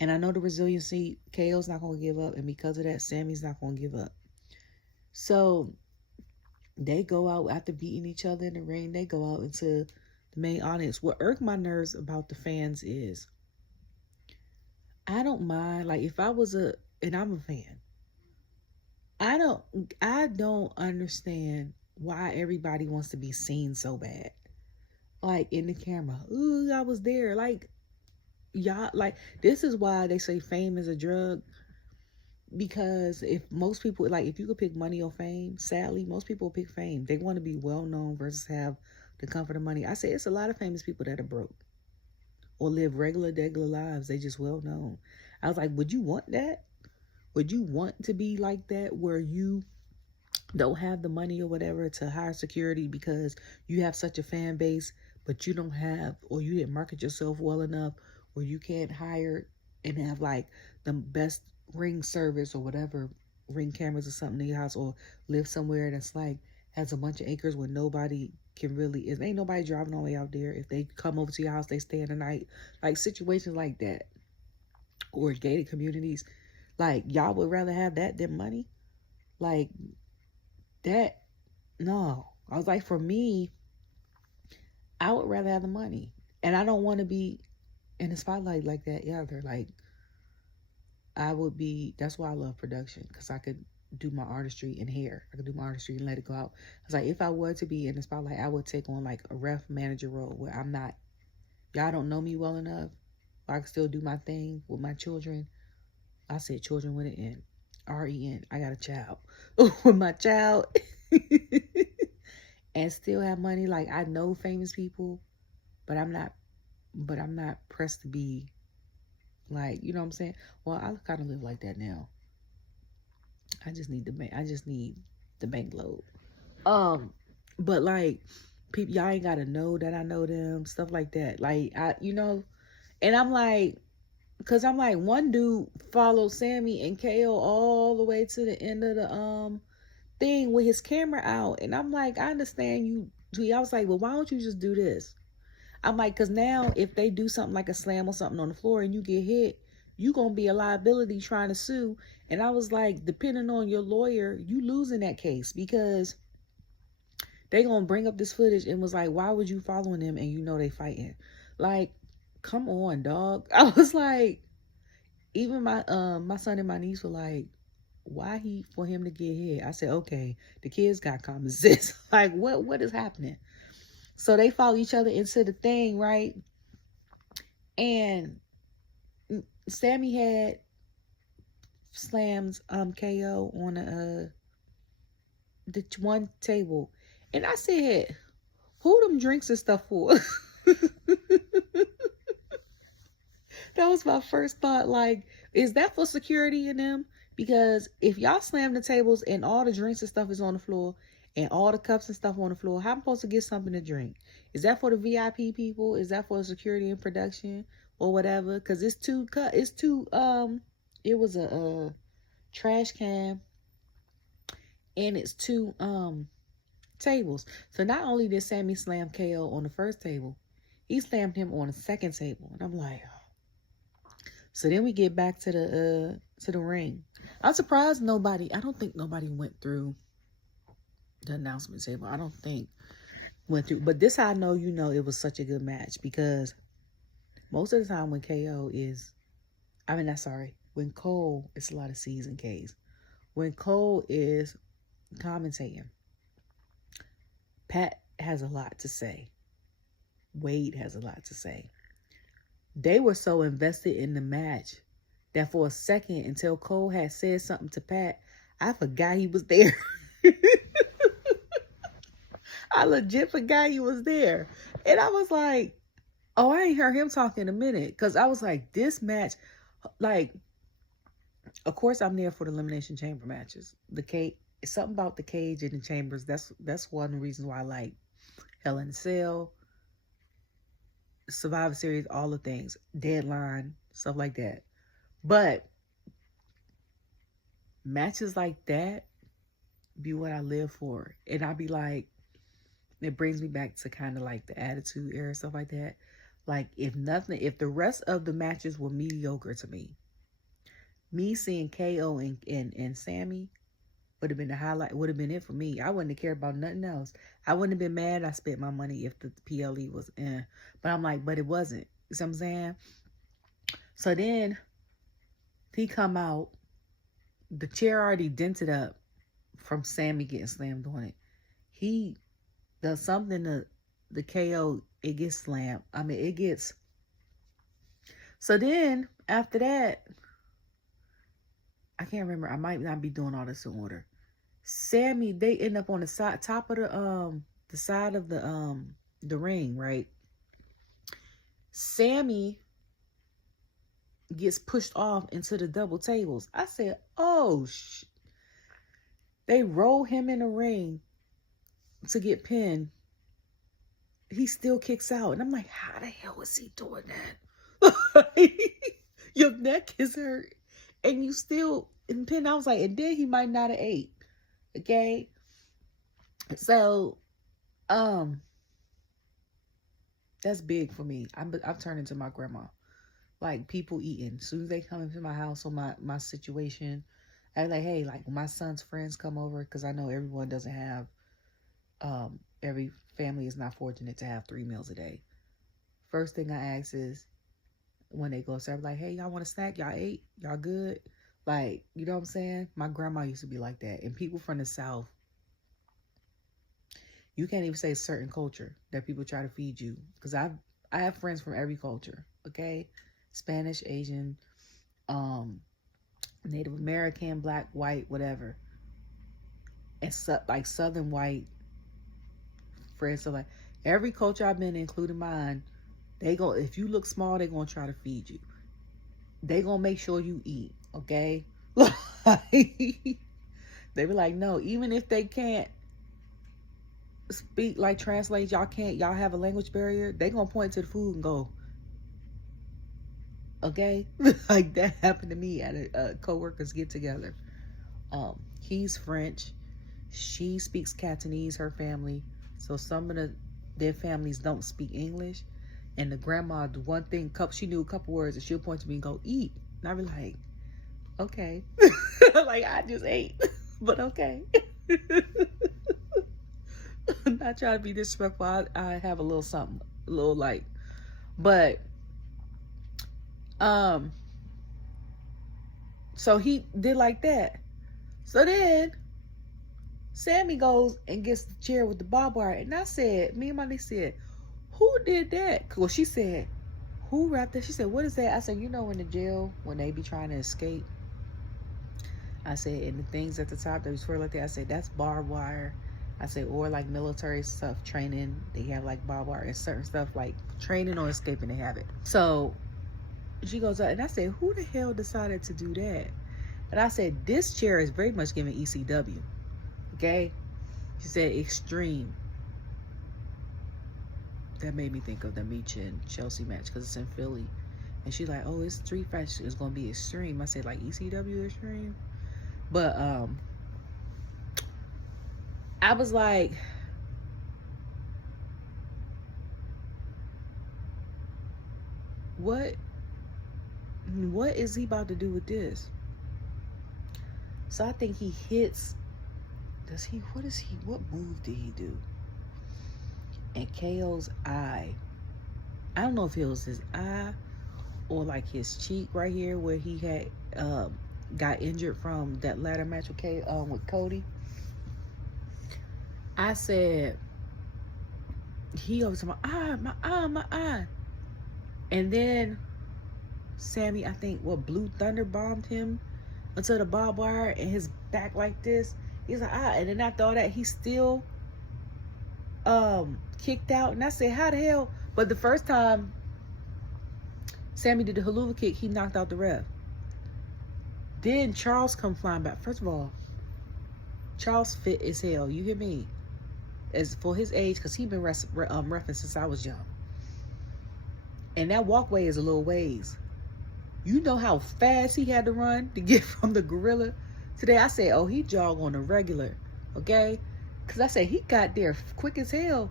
And I know the resiliency, KO's not going to give up. And because of that, Sami's not going to give up. So they go out after beating each other in the ring. They go out into the main audience. What irked my nerves about the fans is I don't mind. Like if I was and I'm a fan, I don't understand why everybody wants to be seen so bad. Like in the camera. Ooh, I was there. Like, y'all, like, this is why they say fame is a drug. Because if most people, like, if you could pick money or fame, sadly, most people pick fame. They want to be well known versus have the comfort of money. I say it's a lot of famous people that are broke or live regular lives. They just well known. I was like, would you want that? Would you want to be like that where you don't have the money or whatever to hire security because you have such a fan base, but you don't have, or you didn't market yourself well enough, or you can't hire and have like the best ring service or whatever, ring cameras or something in your house, or live somewhere that's like has a bunch of acres where nobody can really, ain't nobody driving all the way out there. If they come over to your house, they stay in the night, like situations like that, or gated communities. Like, y'all would rather have that than money? Like, that, no. I was like, for me, I would rather have the money. And I don't want to be in the spotlight like that either. Like, that's why I love production. Because I could do my artistry in hair. I could do my artistry and let it go out. I was like, if I were to be in the spotlight, I would take on like a ref manager role where I'm not, y'all don't know me well enough. I can still do my thing with my children. I said children with an N. R-E-N. I got a child. With my child. And still have money. Like, I know famous people, but I'm not pressed to be like, you know what I'm saying? Well, I kind of live like that now. I just need the bank load. But like, people, y'all ain't gotta know that I know them, stuff like that. Like, and I'm like, Because I'm like, one dude followed Sami and KO all the way to the end of the thing with his camera out. And I'm like, I understand you. I was like, well, why don't you just do this? I'm like, because now if they do something like a slam or something on the floor and you get hit, you going to be a liability trying to sue. And I was like, depending on your lawyer, you losing that case because they going to bring up this footage and was like, why would you following them and you know they fighting? Like, come on, dog. I was like, even my son and my niece were like, why for him to get hit? I said, okay, the kids got common sense. Like, what is happening? So they follow each other into the thing, right? And Sami had slams KO on the one table. And I said, who them drinks and stuff for? That was my first thought. Like, is that for security in them? Because if y'all slam the tables and all the drinks and stuff is on the floor and all the cups and stuff on the floor, how am I supposed to get something to drink? Is that for the VIP people? Is that for security and production or whatever? Because it was a trash can and it's two tables. So not only did Sami slam KO on the first table, he slammed him on the second table. And I'm like, so then we get back to the ring. I'm surprised I don't think nobody went through the announcement table. I don't think went through. But this I know it was such a good match because most of the time when when Cole, it's a lot of C's and K's. When Cole is commentating, Pat has a lot to say. Wade has a lot to say. They were so invested in the match that for a second, until Cole had said something to Pat, I forgot he was there. I legit forgot he was there. And I was like, oh, I ain't heard him talk in a minute. Because I was like, this match, like, of course I'm there for the Elimination Chamber matches. Something about the cage and the chambers. That's one of the reasons why I like Hell in a Cell, Survivor Series, all the things, Deadline, stuff like that. But matches like that be what I live for. And I be like, it brings me back to kind of like the Attitude Era, stuff like that. Like, if the rest of the matches were mediocre to me seeing KO and Sami would have been the highlight, would have been it for me. I wouldn't have cared about nothing else. I wouldn't have been mad I spent my money if the PLE was in. But I'm like, but it wasn't. You know what I'm saying? So then he come out. The chair already dented up from Sami getting slammed on it. He does something to the KO. It gets slammed. So then after that, I can't remember. I might not be doing all this in order. Sami, they end up on the top of the side of the ring, right? Sami gets pushed off into the double tables. I said, oh, they roll him in the ring to get pinned. He still kicks out. And I'm like, how the hell is he doing that? Your neck is hurt. And you still in pin. I was like, and then he might not have ate. Okay. So, that's big for me. I've turned into my grandma. Like, people eating. As soon as they come into my house or my situation, I'm like, hey, like, when my son's friends come over, because I know everyone doesn't have, every family is not fortunate to have 3 meals a day. First thing I ask is, when they go serve, like, hey, y'all want a snack? Y'all ate? Y'all good? Like, you know what I'm saying? My grandma used to be like that. And people from the South, you can't even say certain culture that people try to feed you. Because I have friends from every culture, okay? Spanish, Asian, Native American, black, white, whatever. And like Southern white friends. So like, every culture I've been in, including mine, if you look small, they're going to try to feed you. They going to make sure you eat, okay? They be like, no, even if they can't speak, like, translate, y'all have a language barrier, they going to point to the food and go, Okay? Like, that happened to me at a co-workers get together. He's French. She speaks Cantonese, her family. So some of their families don't speak English. And the grandma, the one thing, she knew a couple words, and she'll point to me and go, eat. And I'll be like, okay. Like, I just ate. But okay. I'm not trying to be disrespectful. I have a little something. A little like. But, so he did like that. So then, Sami goes and gets the chair with the barbed wire. And I said, me and my niece said, who did that? Well, she said, who wrapped that? She said, what is that? I said, you know, in the jail, when they be trying to escape. I said, and the things at the top that we swear like that, I said, that's barbed wire. I said, or like military stuff, training, they have like barbed wire and certain stuff like training or escaping, they have it. So she goes up, and I said, who the hell decided to do that? And I said, this chair is very much giving ECW. Okay? She said, extreme. That made me think of the Meech and Chelsea match because it's in Philly. And she's like, oh, it's 3 fights. It's going to be extreme. I said, like ECW extreme? But, I was like, what is he about to do with this? So I think he hits, what move did he do? And KO's eye, I don't know if it was his eye or like his cheek right here where he had got injured from that ladder match with Cody. I said, he over to my eye. And then Sami, I think, Blue Thunder bombed him until the barbed wire and his back like this. He's like, and then after all that, he still kicked out. And I said, how the hell? But the first time Sami did the haluva kick, he knocked out the ref. Then Charles come flying back. First of all, Charles fit as hell. You hear me? As for his age, because he been reffing since I was young. And that walkway is a little ways. You know how fast he had to run to get from the gorilla today? I said, oh, he jog on a regular, okay? Because I said, he got there quick as hell.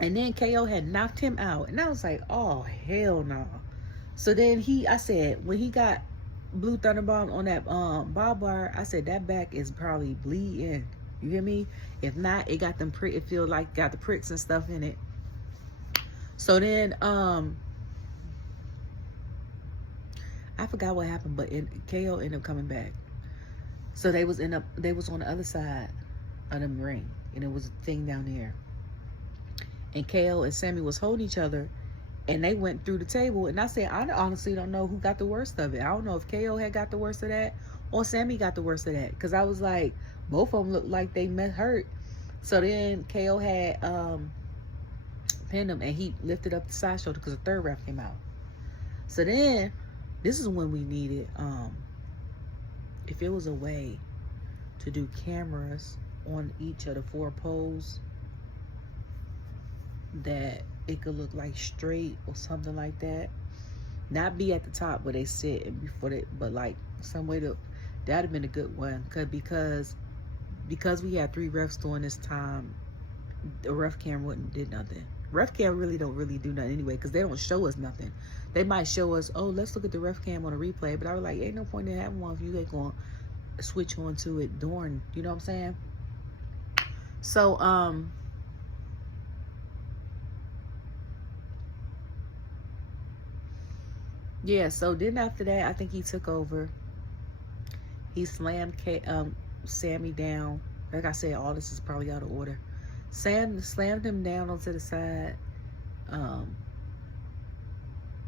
And then KO had knocked him out. And I was like, oh, hell no. So then I said, when he got Blue Thunderbomb on that barbed wire, I said, that back is probably bleeding. You hear me? If not, it got them it feel like got the pricks and stuff in it. So then, I forgot what happened, but KO ended up coming back. So they was on the other side of the ring, and it was a thing down there. And KO and Sami was holding each other, and they went through the table. And I said, I honestly don't know who got the worst of it. I don't know if KO had got the worst of that or Sami got the worst of that, because I was like, both of them looked like they hurt. So then KO had pinned him, and he lifted up the side shoulder because the third ref came out. So then, this is when we needed, if it was a way to do cameras on each of the 4 poles that it could look like straight or something like that. Not be at the top where they sit and before they, but like some way that'd have been a good one. Because we had 3 refs during this time, the ref cam wouldn't did nothing. Ref cam really don't do nothing anyway, because they don't show us nothing. They might show us, oh, let's look at the ref cam on a replay, but I was like, ain't no point in having one if you ain't gonna switch on to it during, you know what I'm saying? So yeah, so then after that, I think he took over. He slammed Sami down. Like I said, all this is probably out of order. Sam slammed him down onto the side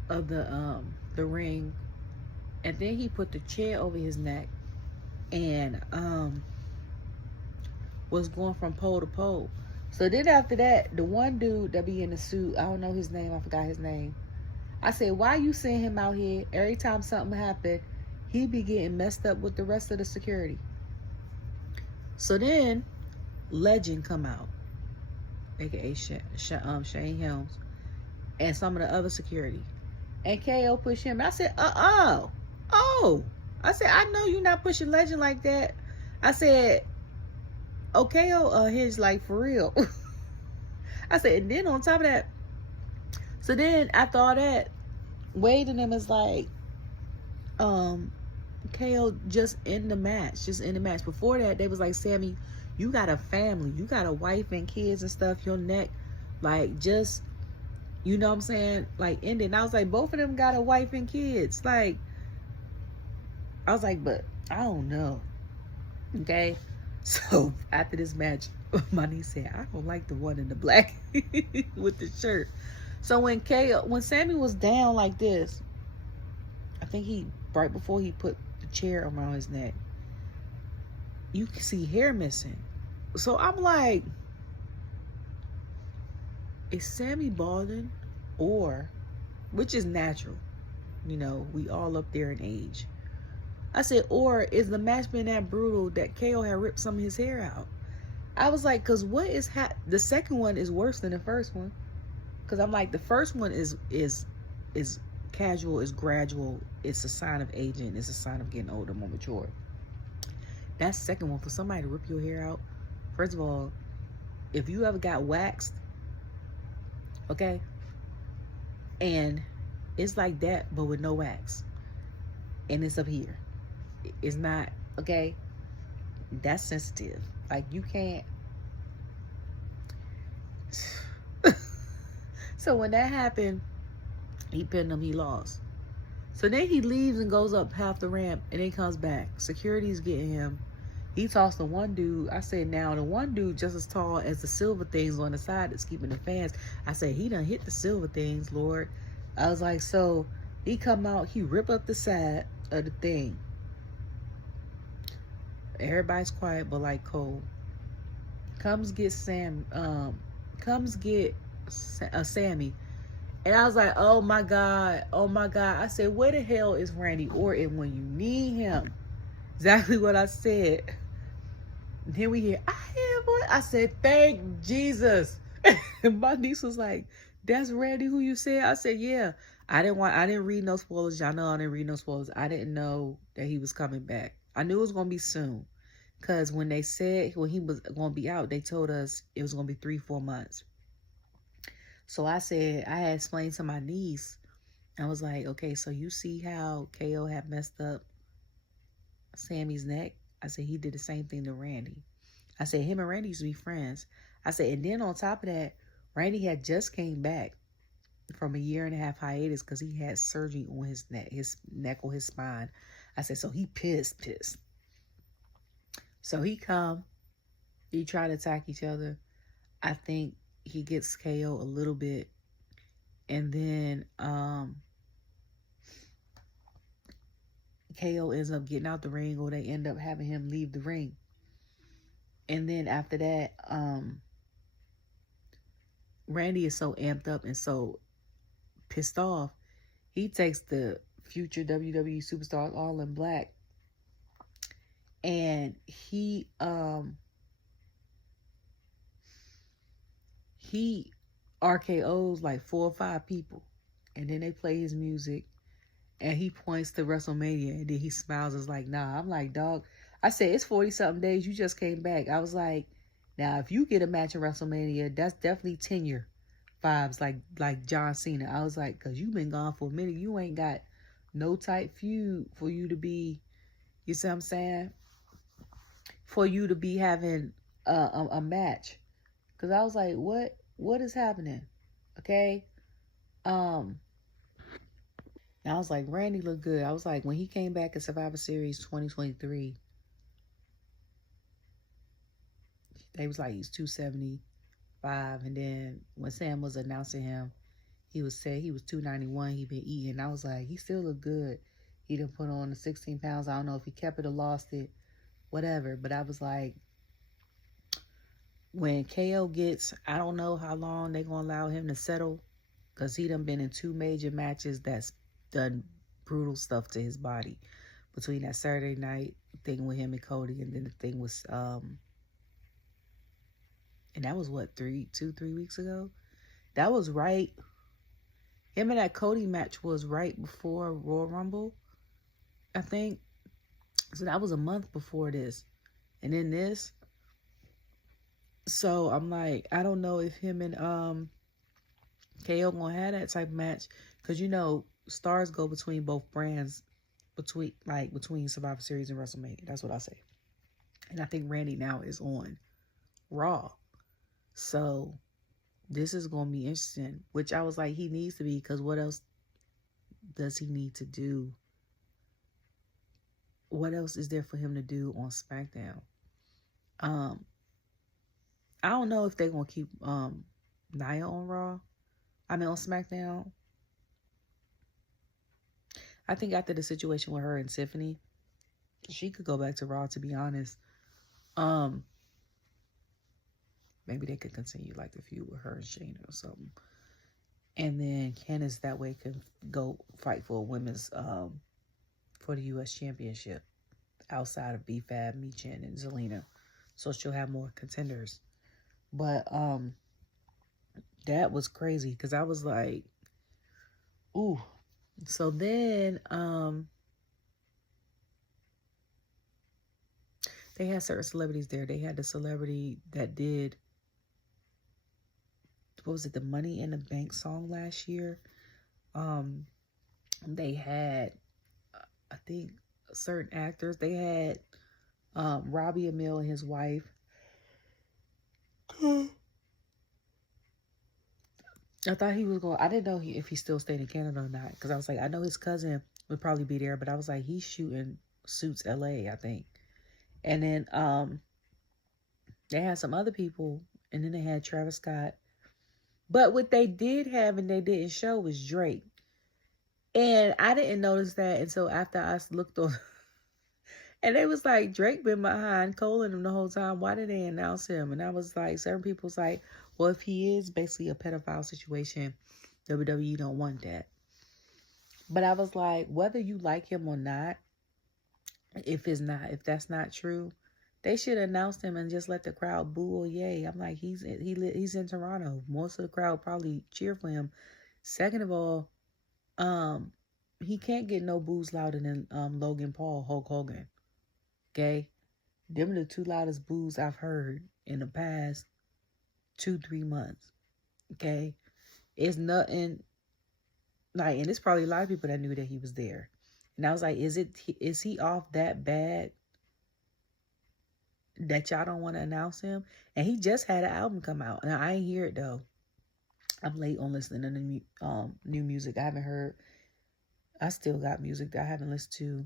of the ring, and then he put the chair over his neck and was going from pole to pole. So then after that, the one dude that be in the suit, I don't know his name, I forgot his name. I said, why you send him out here? Every time something happened, he be getting messed up with the rest of the security. So then Legend come out, aka Shane Helms, and some of the other security. And KO pushed him. I said, oh. I said, I know you're not pushing Legend like that. I said, oh, KO his like for real. I said, and then on top of that, so then after all that, Wade and them is like, KO just in the match. Before that, they was like, Sami, you got a family. You got a wife and kids and stuff. Your neck, like, just, you know what I'm saying? Like, end it. And I was like, both of them got a wife and kids. Like, I was like, but I don't know. Okay? So, after this match, my niece said, I don't like the one in the black with the shirt. So, when Sami was down like this, I think right before he put the chair around his neck, you can see hair missing. So I'm like, is Sami balding? Or, which is natural, you know, we all up there in age. I said, or is the match been that brutal that KO had ripped some of his hair out? I was like, because what is the second one is worse than the first one. Because I'm like, the first one is casual, is gradual, it's a sign of aging, it's a sign of getting older, more mature. That second one, for somebody to rip your hair out, first of all, if you ever got waxed, okay, and it's like that, but with no wax, and it's up here, it's not, okay, that's sensitive. Like, you can't. So when that happened, he pinned him, he lost. So then he leaves and goes up half the ramp, and then comes back. Security's getting him. He tossed the one dude. I said, now the one dude just as tall as the silver things on the side that's keeping the fans. I said, he done hit the silver things, Lord. I was like, so he come out, he rip up the side of the thing. Everybody's quiet, but like cold. Comes get Sami. And I was like, oh my God. I said, where the hell is Randy Orton when you need him? Exactly what I said. And then we hear, I said, thank Jesus. And my niece was like, that's Randy who you said? I said, yeah. I didn't read no spoilers. Y'all know I didn't read no spoilers. I didn't know that he was coming back. I knew it was going to be soon. Because when they said when he was going to be out, they told us it was going to be 3-4 months. So I said, I had explained to my niece, I was like, okay, so you see how KO had messed up Sami's neck? I said, he did the same thing to Randy. I said, him and Randy used to be friends. I said, and then on top of that, Randy had just came back from a 1.5-year hiatus because he had surgery on his neck or his spine. I said, so he pissed. So he try to attack each other. I think he gets KO a little bit. And then KO ends up getting out the ring, or they end up having him leave the ring. And then after that, Randy is so amped up and so pissed off, he takes the future WWE superstars all in black, and he RKO's like 4 or 5 people, and then they play his music, and he points to WrestleMania, and then he smiles. It's like, nah. I'm like, dog. I said, it's 40-something days. You just came back. I was like, now if you get a match in WrestleMania, that's definitely tenure vibes, like John Cena. I was like, because you've been gone for a minute. You ain't got no tight feud for you to be, you see what I'm saying? For you to be having a match. Because I was like, what is happening? Okay? And I was like, Randy looked good. I was like, when he came back at Survivor Series 2023, they was like, he's 275. And then when Sam was announcing him, he was 291. He been eating. I was like, he still look good. He done put on the 16 pounds. I don't know if he kept it or lost it, whatever. But I was like, when KO gets, I don't know how long they gonna allow him to settle, because he done been in 2 major matches that's done brutal stuff to his body, between that Saturday night thing with him and Cody, and then the thing was and that was what, 3 weeks ago. That was right Him and that Cody match was right before Royal Rumble, I think. So that was a month before this. And then this. So I'm like, I don't know if him and KO gonna have that type of match. Cause you know, stars go between both brands between Survivor Series and WrestleMania. That's what I say. And I think Randy now is on Raw. So this is gonna be interesting. Which I was like, he needs to be, because what else does he need to do? What else is there for him to do on SmackDown? I don't know if they're gonna keep Nia on Raw. I mean on SmackDown. I think after the situation with her and Tiffany, she could go back to Raw, to be honest. Maybe they could continue like the feud with her and Shayna or something. And then Candice that way can go fight for women's for the US Championship outside of B-Fab, Michin, and Zelina. So she'll have more contenders. But that was crazy, because I was like, ooh. So then they had certain celebrities there. They had the celebrity that did, what was it, the Money in the Bank song last year. They had, I think, certain actors. They had Robbie Amell and his wife. I thought he was going. I didn't know if he still stayed in Canada or not, because I was like, I know his cousin would probably be there, but I was like, he's shooting Suits LA, I think. And then they had some other people, and then they had Travis Scott. But what they did have and they didn't show was Drake. And I didn't notice that until after I looked on. And they was like, Drake been behind Cole and him the whole time. Why did they announce him? And I was like, certain people was like, well, if he is basically a pedophile situation, WWE don't want that. But I was like, whether you like him or not, if that's not true, they should announce him and just let the crowd boo or yay. I'm like, he's in Toronto. Most of the crowd probably cheer for him. Second of all, he can't get no boos louder than Logan Paul, Hulk Hogan. Okay? Them are the two loudest boos I've heard in the past 2-3 months. Okay? It's nothing like, and it's probably a lot of people that knew that he was there. And I was like, is he off that bad that y'all don't want to announce him? And he just had an album come out. Now, I ain't hear it though. I'm late on listening to the new music. I haven't heard. I still got music that I haven't listened to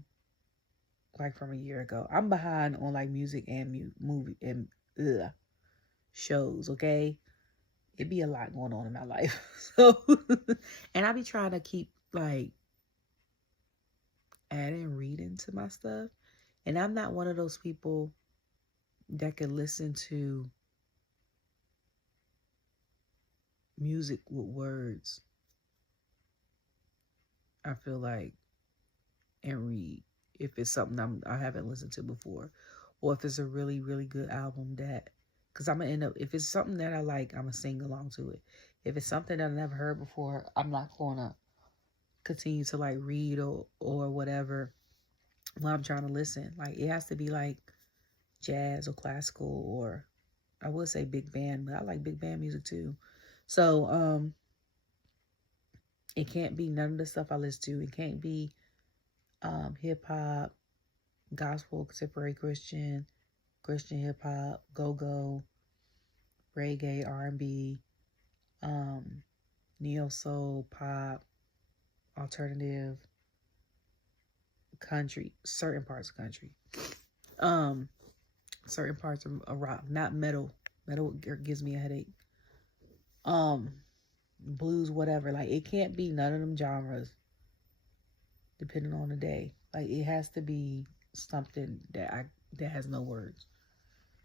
like from a year ago. I'm behind on like music and movie and shows. Okay, it be a lot going on in my life. So, and I be trying to keep like adding reading to my stuff. And I'm not one of those people that can listen to music with words, I feel like, and read if it's something I haven't listened to before, or if it's a really, really good album that, because I'm going to end up, if it's something that I like, I'm going to sing along to it. If it's something that I never heard before, I'm not going to continue to like read or whatever when I'm trying to listen. Like, it has to be like jazz or classical, or I would say big band, but I like big band music too. So, it can't be none of the stuff I listen to. It can't be hip hop, gospel, contemporary Christian hip hop, go-go, reggae, R&B, neo soul, pop, alternative, country, certain parts of country, certain parts of rock, not metal. Metal gives me a headache. Blues, whatever. Like, it can't be none of them genres, depending on the day. Like, it has to be something that has no words.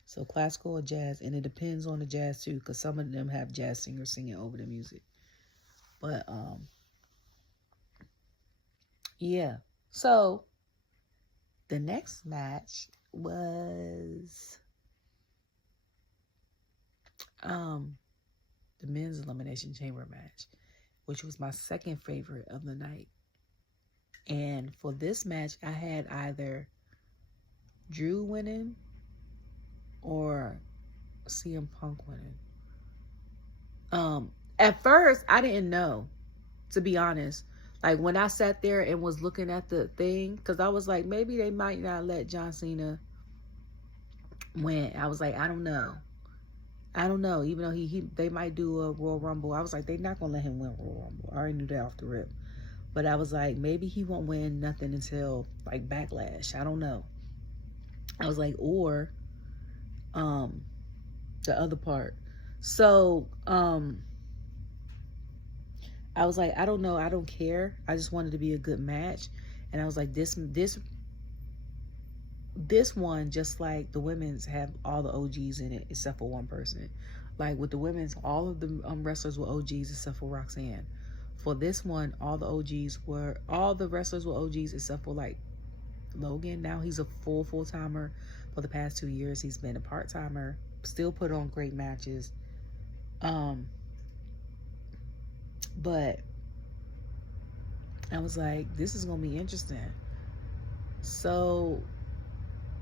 So classical or jazz, and it depends on the jazz too, because some of them have jazz singers singing over the music. But yeah. So the next match was the men's elimination chamber match, which was my second favorite of the night. And for this match, I had either Drew winning or CM Punk winning. At first, I didn't know, to be honest. Like, when I sat there and was looking at the thing, because I was like, maybe they might not let John Cena win. I was like, I don't know. Even though they might do a Royal Rumble. I was like, they're not going to let him win Royal Rumble. I already knew that off the rip. But I was like, maybe he won't win nothing until, like, Backlash. I don't know. I was like, or the other part. So, I was like, I don't know. I don't care. I just wanted to be a good match. And I was like, this one, just like the women's, have all the OGs in it except for one person. Like with the women's, all of the wrestlers were OGs except for Roxanne. For this one, all the wrestlers were OGs except for like Logan. Now he's a full-timer. For the past 2 years, he's been a part-timer. Still put on great matches. But I was like, this is gonna be interesting. So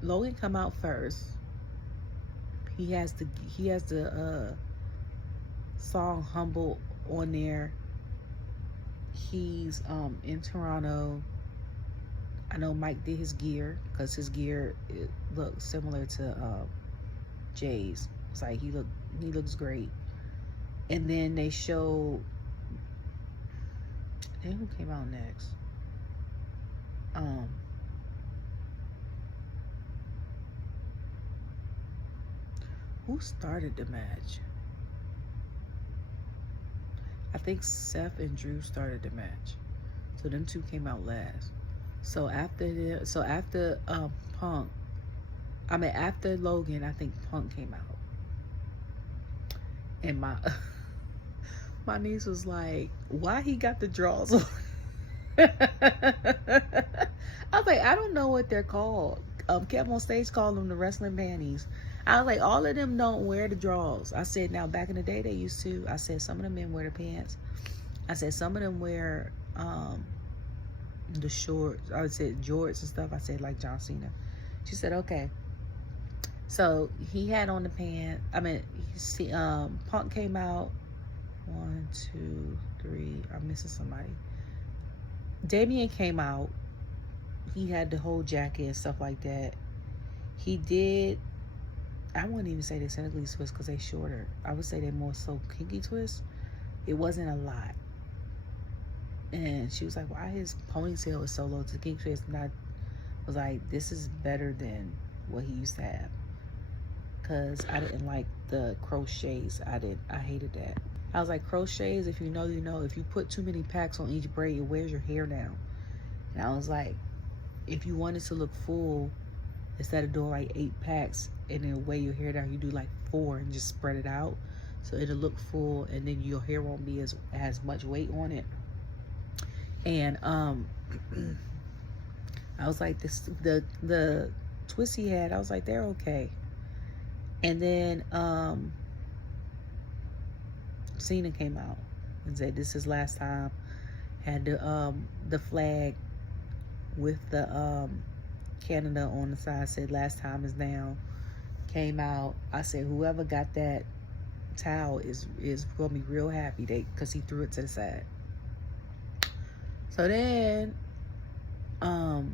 Logan come out first. He has the song "Humble" on there. He's in Toronto. I know Mike did his gear, because his gear, it looks similar to Jay's. It's like he looks great. And then they showed, and who came out next? Who started the match? I think Seth and Drew started the match. So them two came out last. So after Logan, I think Punk came out. And my niece was like, why he got the draws on? I was like, I don't know what they're called. Kept on stage calling them the wrestling panties. I was like, all of them don't wear the draws. I said, now back in the day they used to. I said, some of them men wear the pants. I said, some of them wear the shorts. I said jorts and stuff. I said, like John Cena. She said, okay. So he had on the pants. I mean, Punk came out. 1, 2, 3. I'm missing somebody. Damien came out. He had the whole jacket and stuff like that. He did. I wouldn't even say they technically twist because they shorter. I would say they're more so kinky twist. It wasn't a lot. And she was like, why his ponytail is so low to kinky twist? And I was like, this is better than what he used to have. Because I didn't like the crochets. I hated that. I was like, crochets, if you know, you know. If you put too many packs on each braid, it wears your hair down. And I was like, if you want it to look full, instead of doing like 8 packs and then weigh your hair down, you do like 4 and just spread it out. So it'll look full, and then your hair won't be as much weight on it. And I was like, the twists he had, I was like, they're okay. And then Cena came out and said, this is last time. Had the flag with the Canada on the side, said last time is now. Came out. I said, whoever got that towel is gonna be real happy, because he threw it to the side. So then I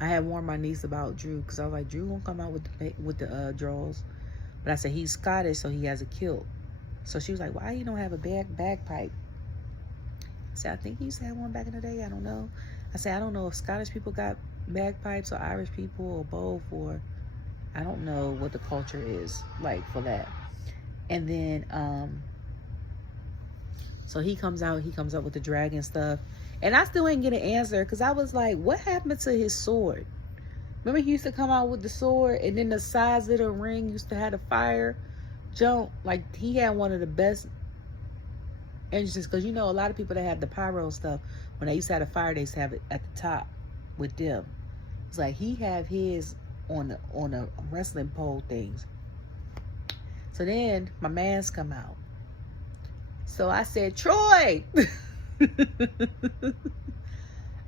had warned my niece about Drew, because I was like, Drew won't come out with the draws. But I said, he's Scottish, so he has a kilt. So she was like, why you don't have a bagpipe? I said, I think he used to have one back in the day. I don't know. I said, I don't know if Scottish people got bagpipes or Irish people or both, or I don't know what the culture is like for that. And then so he comes up with the dragon stuff. And I still ain't get an answer, because I was like, what happened to his sword? Remember he used to come out with the sword, and then the sides of the ring used to have the fire jump. Like, he had one of the best entrances, because you know a lot of people that have the pyro stuff, when they used to have the fire, they used to have it at the top with them. It's like he had his on the wrestling pole things. So then my mans come out. So I said, Troy,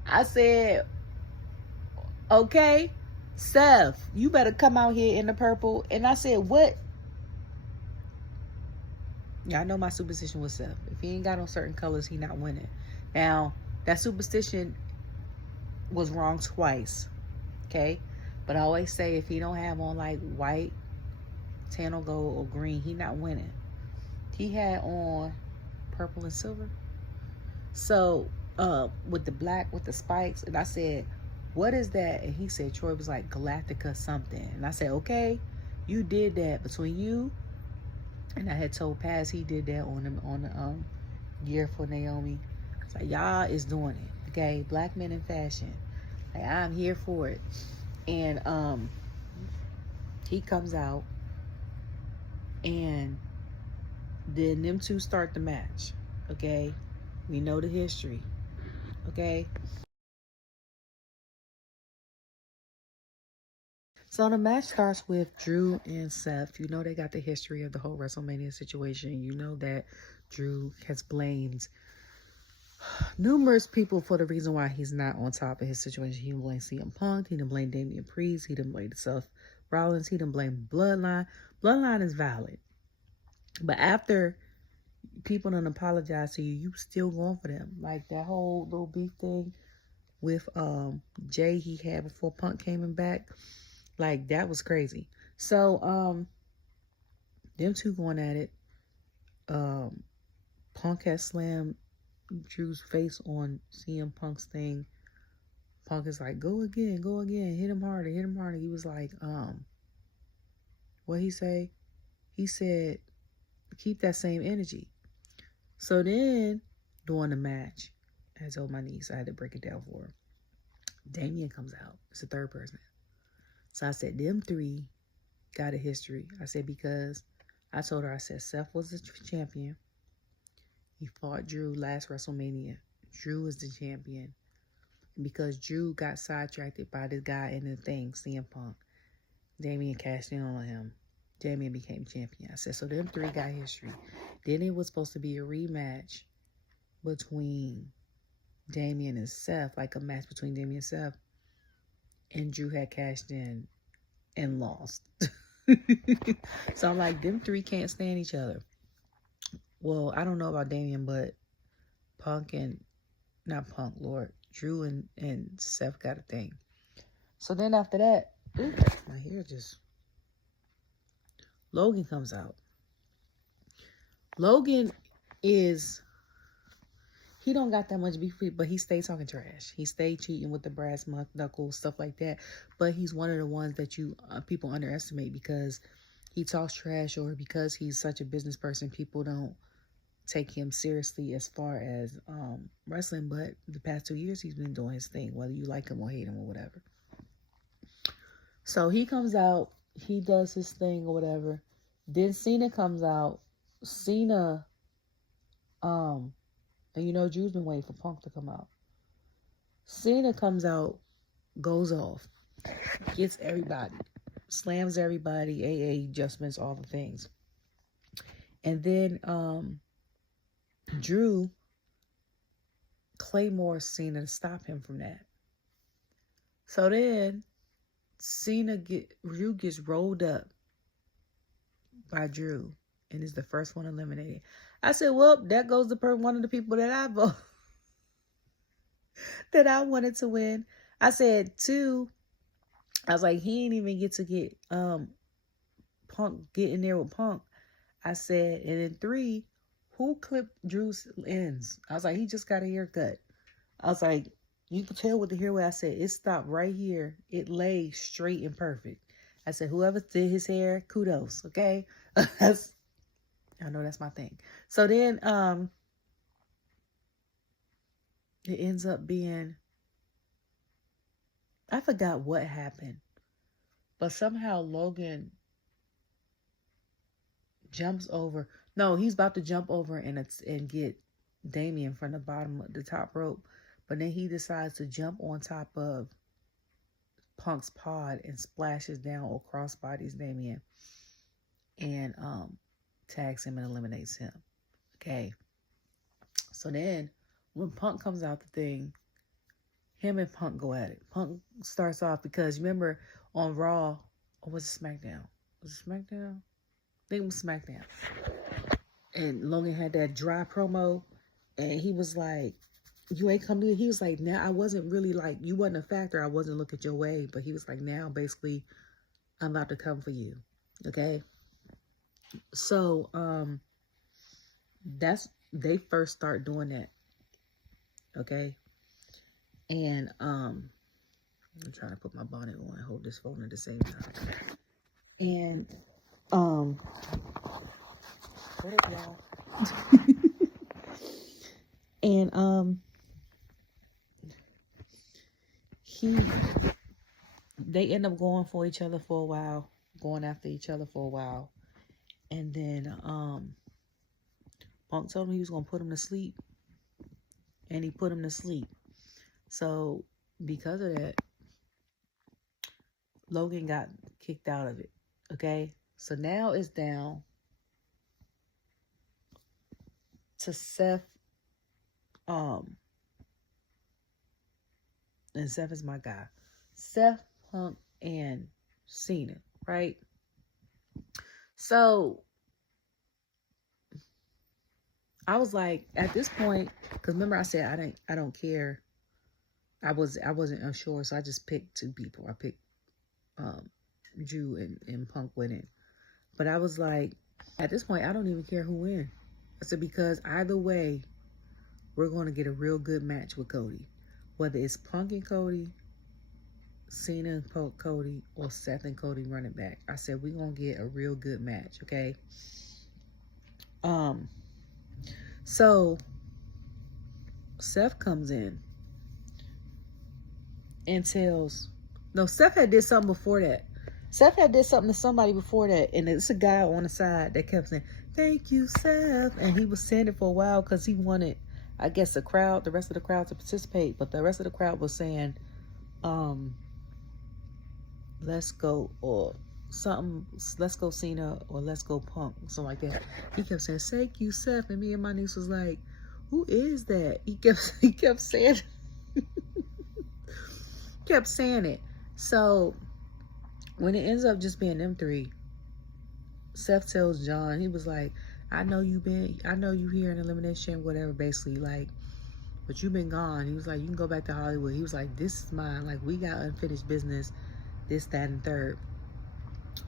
I said, okay, Seth, you better come out here in the purple. And I said, what? Yeah, I know my superstition was Seth. If he ain't got on certain colors, he not winning. Now, that superstition was wrong twice. Okay? But I always say if he don't have on like white, tan or gold or green, he not winning. He had on purple and silver. So, with the black, with the spikes, and I said, what is that? And he said, Troy was like Galactica something. And I said, okay, you did that between you. And I had told Paz he did that on the gear for Naomi. It's like, y'all is doing it. Okay, black men in fashion. Like, I'm here for it. And he comes out, and then them two start the match. Okay, we know the history. Okay. So the match starts with Drew and Seth. You know they got the history of the whole WrestleMania situation. You know that Drew has blamed numerous people for the reason why he's not on top of his situation. He didn't blame CM Punk. He didn't blame Damian Priest. He didn't blame Seth Rollins. He didn't blame Bloodline. Bloodline is valid. But after people don't apologize to you, you still going for them. Like that whole little beef thing with Jay he had before Punk came in back. Like that was crazy. So them two going at it. Punk has slammed Drew's face on CM Punk's thing. Punk is like, go again, hit him harder, hit him harder. He was like, what he say? He said, keep that same energy. So then, during the match, I told my niece, I had to break it down for her. Damian comes out. It's the third person. So I said, them three got a history. I said, because I told her, I said, Seth was the champion. He fought Drew last WrestleMania. Drew is the champion. And because Drew got sidetracked by this guy in the thing, CM Punk, Damian cashed in on him. Damian became champion. I said, so them three got history. Then it was supposed to be a rematch between Damian and Seth, like a match between Damian and Seth. And Drew had cashed in and lost. So I'm like, them three can't stand each other. Well, I don't know about Damian, but Drew and Seth got a thing. So then after that, my hair just... Logan comes out. Logan is... He don't got that much beef, but he stayed talking trash. He stayed cheating with the brass knuckles, stuff like that. But he's one of the ones that people underestimate because he talks trash, or because he's such a business person, people don't take him seriously as far as wrestling. But the past 2 years, he's been doing his thing, whether you like him or hate him or whatever. So he comes out, he does his thing or whatever. Then Cena comes out. Cena, and you know Drew's been waiting for Punk to come out. Cena comes out, goes off, gets everybody, slams everybody, AA adjustments, all the things. And then Drew claymores Cena to stop him from that. So then Drew gets rolled up by Drew and is the first one eliminated. I said, well, that goes to one of the people that I vote that I wanted to win. I said 2. I was like, he ain't even get to get Punk, get in there with Punk. I said, and then 3, who clipped Drew's ends? I was like, he just got a haircut. I was like, you can tell with the hair, I said, it stopped right here. It lay straight and perfect. I said, whoever did his hair, kudos, okay? I know that's my thing. So then it ends up being, I forgot what happened, but somehow Logan jumps over. No, he's about to jump over and get Damian from the bottom of the top rope, but then he decides to jump on top of Punk's pod and splashes down or crossbodies Damian and tags him and eliminates him. Okay. So then when Punk comes out the thing, him and Punk go at it. Punk starts off because remember on Raw, or was it SmackDown? Was it SmackDown? I think it was SmackDown. And Logan had that dry promo, and he was like, you ain't come to, he was like, now I wasn't really like, you wasn't a factor, I wasn't looking your way, but he was like, now basically I'm about to come for you. Okay. So they first start doing that. Okay. And I'm trying to put my bonnet on and hold this phone at the same time. And what up, y'all? And they end up going for each other for a while, going after each other for a while. And then Punk told him he was gonna put him to sleep. And he put him to sleep. So because of that, Logan got kicked out of it. Okay? So now it's down to Seth. And Seth is my guy. Seth, Punk, and Cena, right? So I was like, at this point, because remember I said I don't care. I wasn't unsure, so I just picked two people. I picked Drew and Punk winning. But I was like, at this point, I don't even care who wins. I said, because either way, we're going to get a real good match with Cody. Whether it's Punk and Cody, Cena and Cody, or Seth and Cody running back. I said, we're going to get a real good match, okay? So Seth comes in and Seth had did something before that. Seth had did something to somebody before that, and it's a guy on the side that kept saying, thank you, Seth. And he was saying it for a while because he wanted, I guess, the rest of the crowd to participate, but the rest of the crowd was saying, let's go, or something, let's go Cena, or let's go Punk, something like that. He kept saying, thank you, Seth. And me and my niece was like, who is that? He kept saying kept saying it. So when it ends up just being them three, Seth tells John, he was like, I know you here in Elimination, whatever, basically, like, but you've been gone. He was like, you can go back to Hollywood. He was like, this is mine. Like, we got unfinished business, this, that, and third.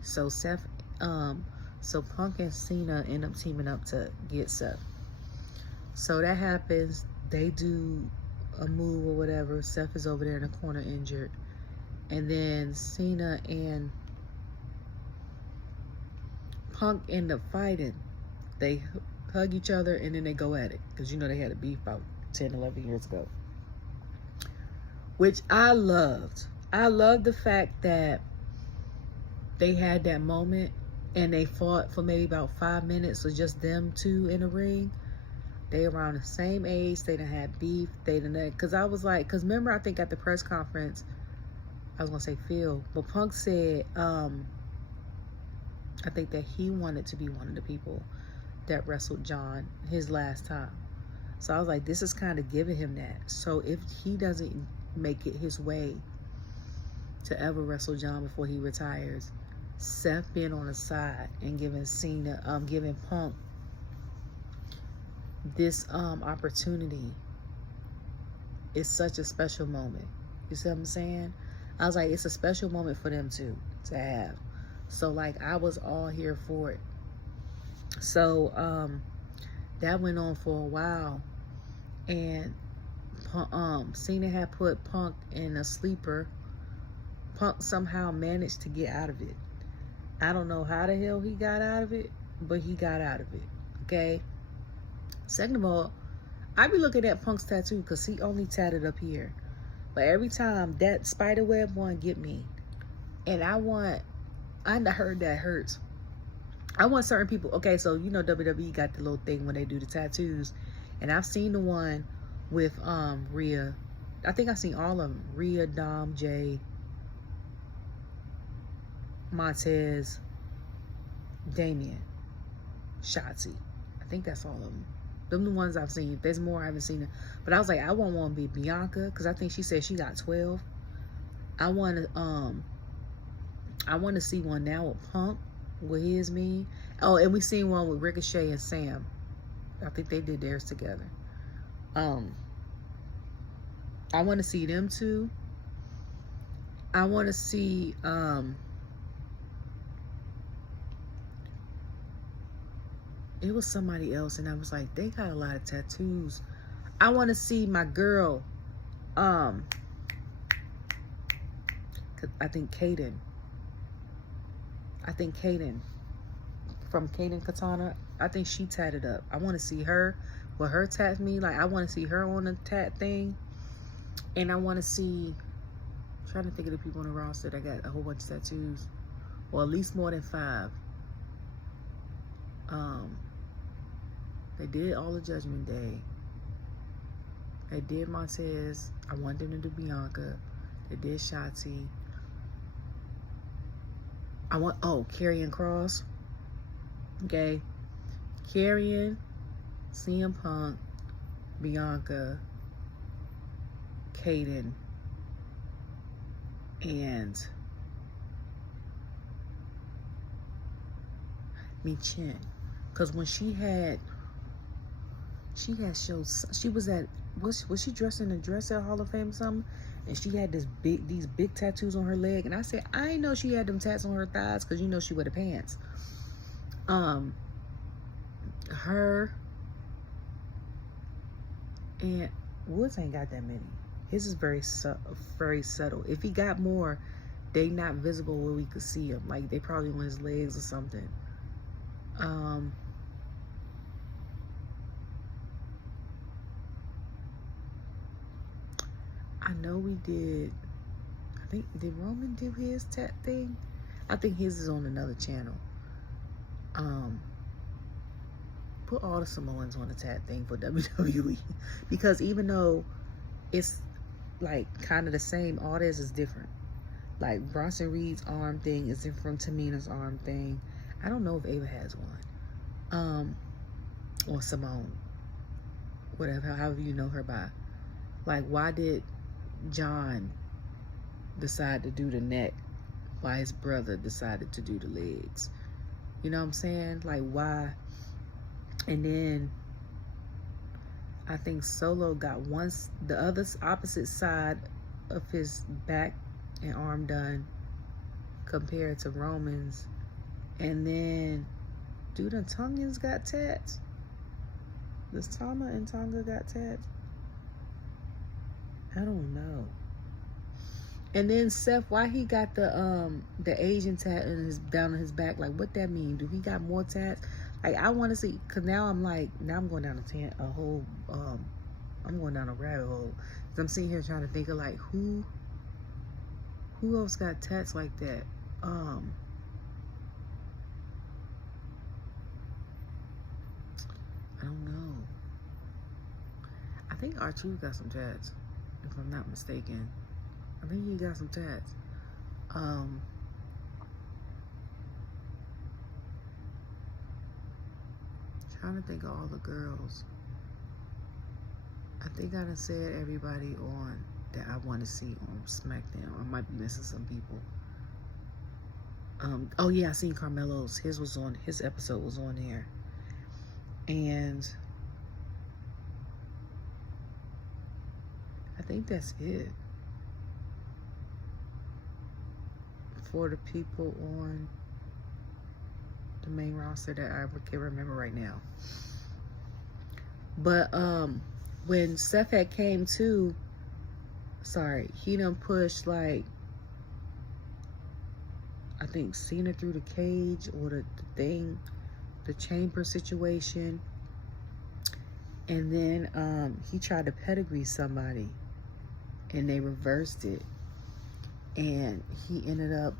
So so Punk and Cena end up teaming up to get Seth. So that happens. They do a move or whatever. Seth is over there in the corner injured. And then Cena and Punk end up fighting. They hug each other and then they go at it. Because they had a beef about 10, 11 years ago. Which I loved. I loved the fact that they had that moment and they fought for maybe about 5 minutes. So just them two in the ring. They around the same age. They done had beef. Because I was like, because remember, I think at the press conference, I was going to say Phil, but Punk said, I think that he wanted to be one of the people that wrestled John his last time. So I was like, this is kind of giving him that. So if he doesn't make it his way to ever wrestle John before he retires, Seth being on the side and giving Punk this opportunity is such a special moment. You see what I'm saying? I was like, it's a special moment for them to have. So like, I was all here for it. So that went on for a while, and Cena had put Punk in a sleeper. Punk somehow managed to get out of it. I don't know how the hell he got out of it, but he got out of it. Okay. Second of all, I be looking at Punk's tattoo because he only tatted up here. But every time that spider web one get me, and I heard that hurts. I want certain people. Okay, so WWE got the little thing when they do the tattoos, and I've seen the one with Rhea. I think I've seen all of them. Rhea, Dom, Jay, Montez, Damien, Shotzi. I think that's all of them. Them the ones I've seen. If there's more, I haven't seen it. But I was like, I want one to be Bianca, because I think she said she got 12. I want to see one now with Punk, with his me. Oh, and we seen one with Ricochet and Sam. I think they did theirs together. I want to see them two. I want to see it was somebody else, and I was like, they got a lot of tattoos. I want to see my girl, I think Kaden from Kaden Katana. I think she tatted up. I want to see her, what her tat mean. Like, I want to see her on the tat thing. And I want to see, I'm trying to think of the people on the roster that got a whole bunch of tattoos. Or at least more than 5. They did all the Judgment Day. They did Montez. I want them to do Bianca. They did Shotzi. I want, Karrion Kross. Okay. Karrion, CM Punk, Bianca, Kaden, and Michin. Because when she had shows, she was at, was she dressed in a dress at Hall of Fame or something? And she had these big tattoos on her leg. And I said, I didn't know she had them tats on her thighs, because you know she wear the pants. Her and Woods ain't got that many. His is very subtle. If he got more, they not visible where we could see them. Like, they probably on his legs or something. I know we did. I think, did Roman do his tat thing? I think his is on another channel. Put all the Samoans on the tat thing for WWE, because even though it's like kind of the same, all this is different. Like Bronson Reed's arm thing is different from Tamina's arm thing. I don't know if Ava has one. Or Simone. Whatever, however you know her by. Like, why did John decide to do the neck while his brother decided to do the legs? You know what I'm saying? Like, why? And then I think Solo got the other opposite side of his back and arm done compared to Roman's. And then, do the Tongans got tats? Does Tama and Tonga got tats? I don't know. And then Seth, why he got the Asian tat down on his back? Like, what that mean? Do he got more tats? Like, I want to see, because now I'm going down I'm going down a rabbit hole. Because I'm sitting here trying to think of, like, who else got tats like that? I don't know. I think R-Truth got some tats, if I'm not mistaken. I think he got some tats. Trying to think of all the girls. I think I done said everybody on that I want to see on SmackDown. I might be missing some people. Oh yeah, I seen Carmelo's. His episode was on there. And I think that's it for the people on the main roster that I can't remember right now. But when Seth had came to, he done pushed, like, I think Cena through the cage or the thing, the chamber situation. And then he tried to pedigree somebody and they reversed it. And he ended up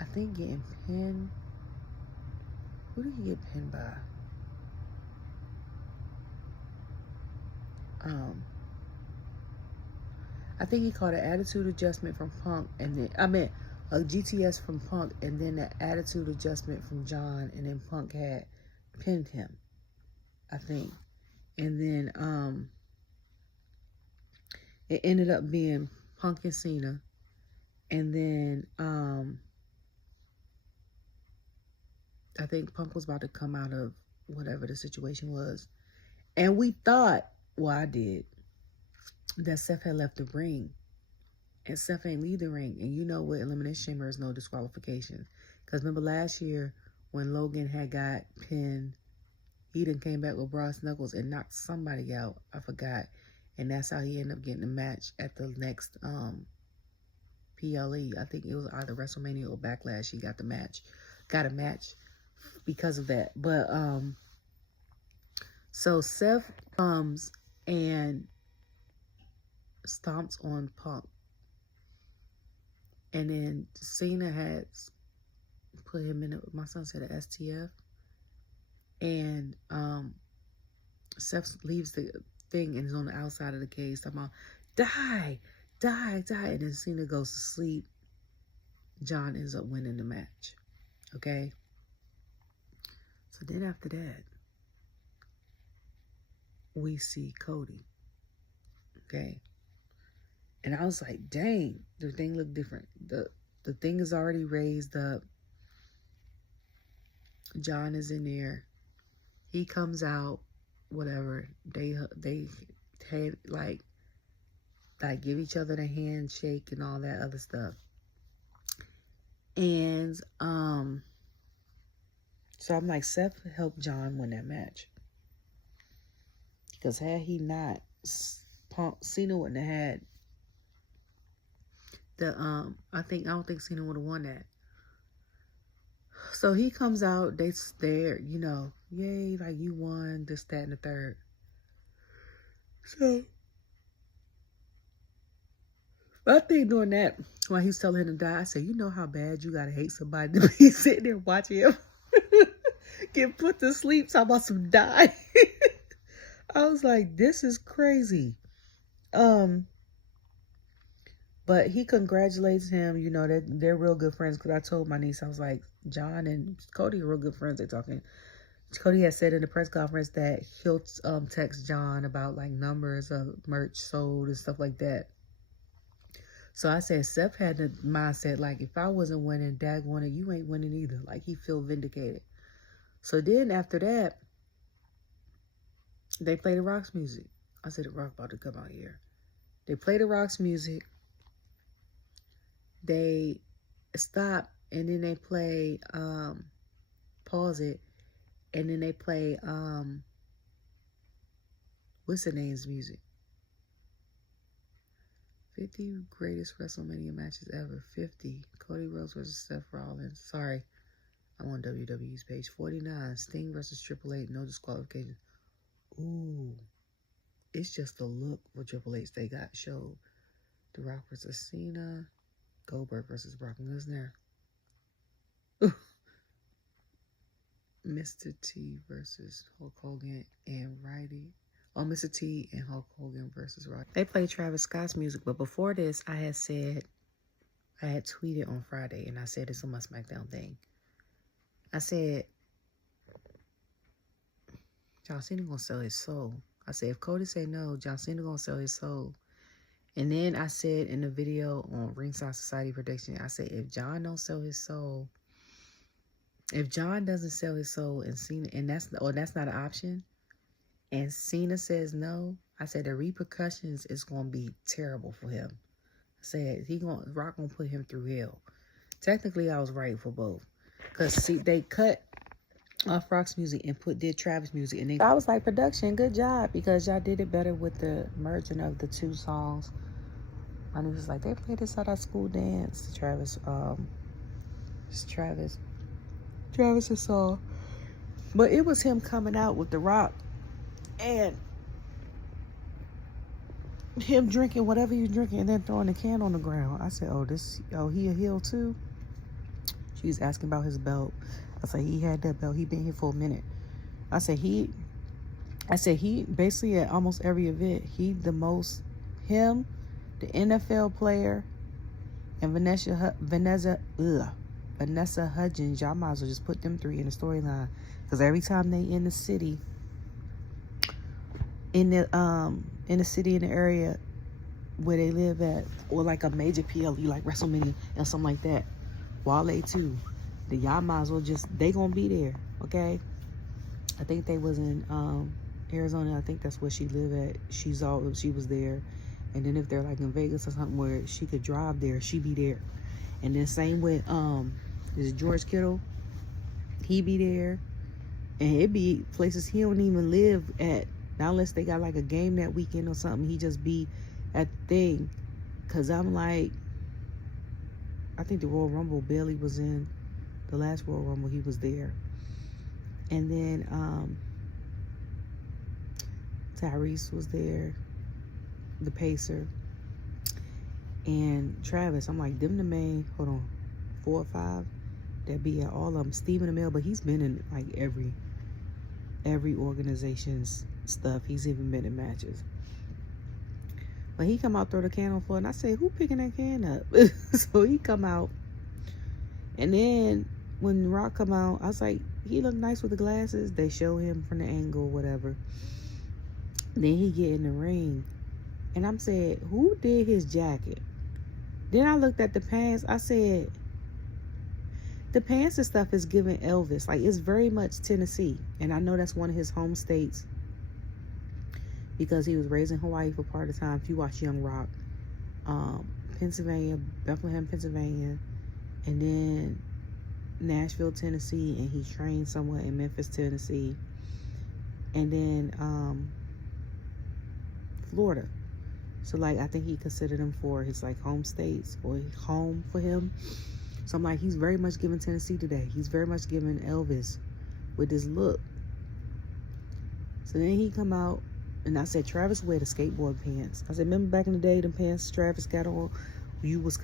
I think getting pinned. Who did he get pinned by? I think he caught an attitude adjustment from Punk, and then a GTS from Punk, and then an attitude adjustment from John, and then Punk had pinned him, I think. And then it ended up being Punk and Cena. And then I think Punk was about to come out of whatever the situation was. And we thought, well, I did, that Seth had left the ring. And Seth ain't leave the ring. And you know with Elimination Chamber, there's no disqualification. Because remember last year when Logan had got pinned, he done came back with Brass Knuckles and knocked somebody out. I forgot. And that's how he ended up getting the match at the next PLE. I think it was either WrestleMania or Backlash. He got the match. Got a match because of that. But so Seth comes and stomps on Punk. And then Cena had put him in, my son said, a STF. And Seth leaves the thing and is on the outside of the cage talking about, die, die, die. And then Cena goes to sleep. John ends up winning the match. Okay? So then after that, we see Cody. Okay? And I was like, dang, the thing looked different. The thing is already raised up. John is in there. He comes out, whatever. They had like give each other the handshake and all that other stuff. And so I'm like, Seth helped John win that match. Because had he not, Cena wouldn't have had the I don't think Cena would have won that. So he comes out, they stare, you know, yay, like you won, this, that, and the third. So I think doing that, while he's telling him to die, I said, you know how bad you gotta hate somebody to be sitting there watching him get put to sleep, talking about some die. I was like, this is crazy. But he congratulates him, you know, they're real good friends. Because I told my niece, I was like, John and Cody are real good friends. They're talking. Cody had said in the press conference that he'll text John about like numbers of merch sold and stuff like that. So I said, Seth had the mindset, like, if I wasn't winning, Dag wanted, you ain't winning either. Like, he feel vindicated. So then after that, they play the Rock's music. I said, the Rock about to come out here. They play the Rock's music. They stop, and then they play, pause it, and then they play, what's the name's music? 50 greatest WrestleMania matches ever. 50. Cody Rhodes versus Seth Rollins. Sorry, I'm on WWE's page. 49. Sting versus Triple H. No disqualification. Ooh. It's just the look for Triple H they got showed. The Rock versus Cena. Goldberg versus Brock Lesnar. Mr. T versus Hulk Hogan and Righty. Oh, Mr. T and Hulk Hogan versus Roddy. They played Travis Scott's music, but before this, I had tweeted on Friday, and I said this on my SmackDown thing. I said, John Cena gonna sell his soul. I said, if Cody say no, John Cena gonna sell his soul. And then I said in the video on Ringside Society Production, I said, if John don't sell his soul, if John doesn't sell his soul and Cena, and that's not an option, and Cena says no, I said the repercussions is gonna be terrible for him. I said Rock gonna put him through hell. Technically, I was right for both, cause see, they cut off Rock's music and did Travis music, and then I was like, production, good job, because y'all did it better with the merging of the two songs. My niece was like, they played this at our school dance. Travis' song, but it was him coming out with the Rock and him drinking whatever you're drinking and then throwing the can on the ground. I said, he a heel too? She was asking about his belt. I said, he had that belt. He been here for a minute. I said, he basically at almost every event, the NFL player and Vanessa Hudgens. Y'all might as well just put them three in the storyline, because every time they in the city, in the city, in the area where they live at, or like a major PLE like WrestleMania and something like that, Wale too, the y'all might as well just, they gonna be there, okay? I think they was in Arizona. I think that's where she live at. She was there. And then if they're like in Vegas or something where she could drive there, she be there. And then same with is George Kittle, he be there. And it be places he don't even live at, not unless they got like a game that weekend or something. He just be at the thing. Cause I'm like, I think the Royal Rumble, Bailey was in the last Royal Rumble, he was there. And then Tyrese was there, the Pacer, and Travis. I'm like, them the main, 4 or 5 that be at all of them. Stephen Amell, but he's been in like every organization's stuff. He's even been in matches. But he come out, throw the can on the floor, and I say, who picking that can up? So he come out, and then when Rock come out, I was like, he look nice with the glasses. They show him from the angle, whatever. Then he get in the ring, and I'm saying, who did his jacket? Then I looked at the pants. I said, the pants and stuff is giving Elvis. Like, it's very much Tennessee. And I know that's one of his home states, because he was raised in Hawaii for part of the time. If you watch Young Rock, Pennsylvania, Bethlehem, Pennsylvania, and then Nashville, Tennessee, and he trained somewhere in Memphis, Tennessee, and then Florida. So like, I think he considered them for his like home states, or home for him. So I'm like, he's very much giving Tennessee today. He's very much giving Elvis with his look. So then he come out, and I said, Travis wear the skateboard pants. I said, remember back in the day, the pants Travis got on, you was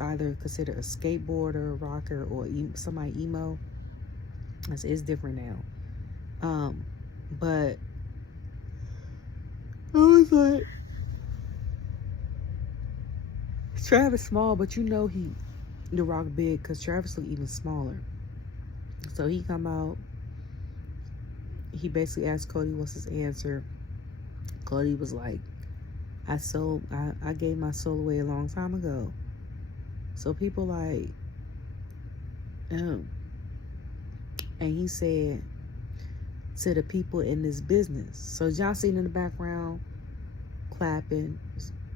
either considered a skateboarder, rocker, or somebody emo. I said, it's different now. But I was like, Travis small, but you know the Rock big, because Travis look even smaller. So he come out, he basically asked Cody what's his answer. Cody was like, I gave my soul away a long time ago. So people like, and he said, to the people in this business. So John Cena in the background clapping,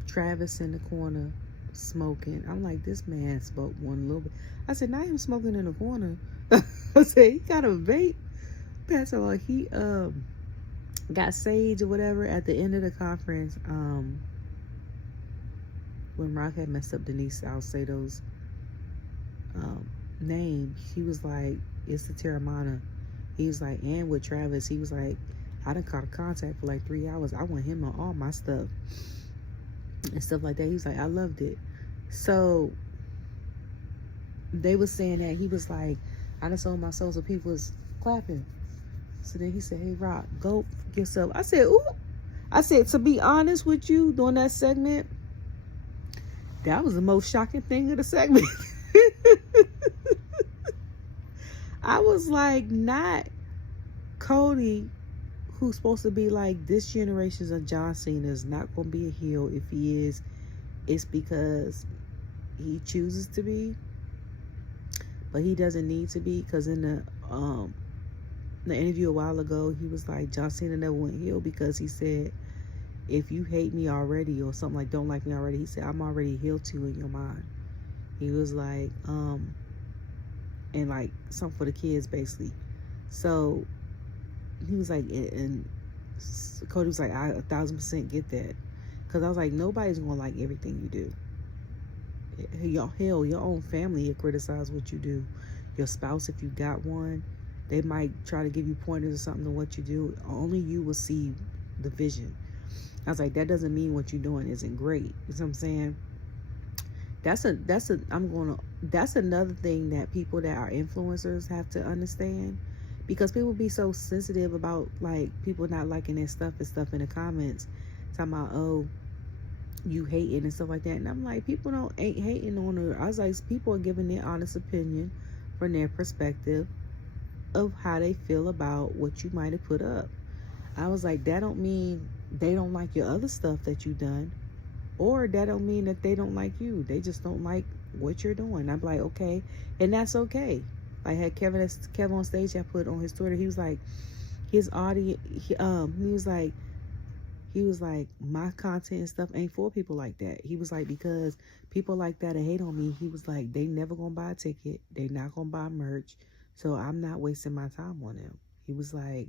Travis in the corner smoking. I'm like, this man smoked one little bit. I said, not him smoking in the corner. I said, he got a vape. That's all. He got sage or whatever at the end of the conference. When Rock had messed up Denise Salcedo's name, he was like, it's the Terramana. He was like, and with Travis, he was like, I done caught a contact for like 3 hours. I want him on all my stuff and stuff like that. He was like, I loved it. So they was saying that he was like, I done sold my soul, so people was clapping. So then he said, hey, Rock, go yourself. I said, ooh. I said, to be honest with you, during that segment, that was the most shocking thing of the segment. I was like, not Cody, who's supposed to be like, this generation's of John Cena is not going to be a heel. If he is, it's because he chooses to be, but he doesn't need to be. Because in the interview a while ago, he was like, John Cena never went heel because he said, if you hate me already or something like don't like me already, he said, I'm already heel to in your mind. He was like, and like something for the kids basically. So he was like, and Cody was like, I 1,000% get that. Because I was like, nobody's gonna like everything you do. Hell, your own family will criticize what you do. Your spouse, if you got one, they might try to give you pointers or something to what you do. Only you will see the vision. I was like, that doesn't mean what you're doing isn't great. You know what I'm saying? That's another thing that people that are influencers have to understand, because people be so sensitive about like people not liking their stuff and stuff in the comments, talking about, oh, you hating and stuff like that. And I'm like, people ain't hating on her. I was like, people are giving their honest opinion from their perspective of how they feel about what you might have put up. I was like, that don't mean they don't like your other stuff that you done, or that don't mean that they don't like you. They just don't like what you're doing. I'm like, okay, and that's okay. I had Kevin on stage. I put on his Twitter. He was like, his audience. He was like, my content and stuff ain't for people like that. He was like, because people like that hate on me. He was like, they never gonna buy a ticket. They not gonna buy merch. So I'm not wasting my time on them. He was like,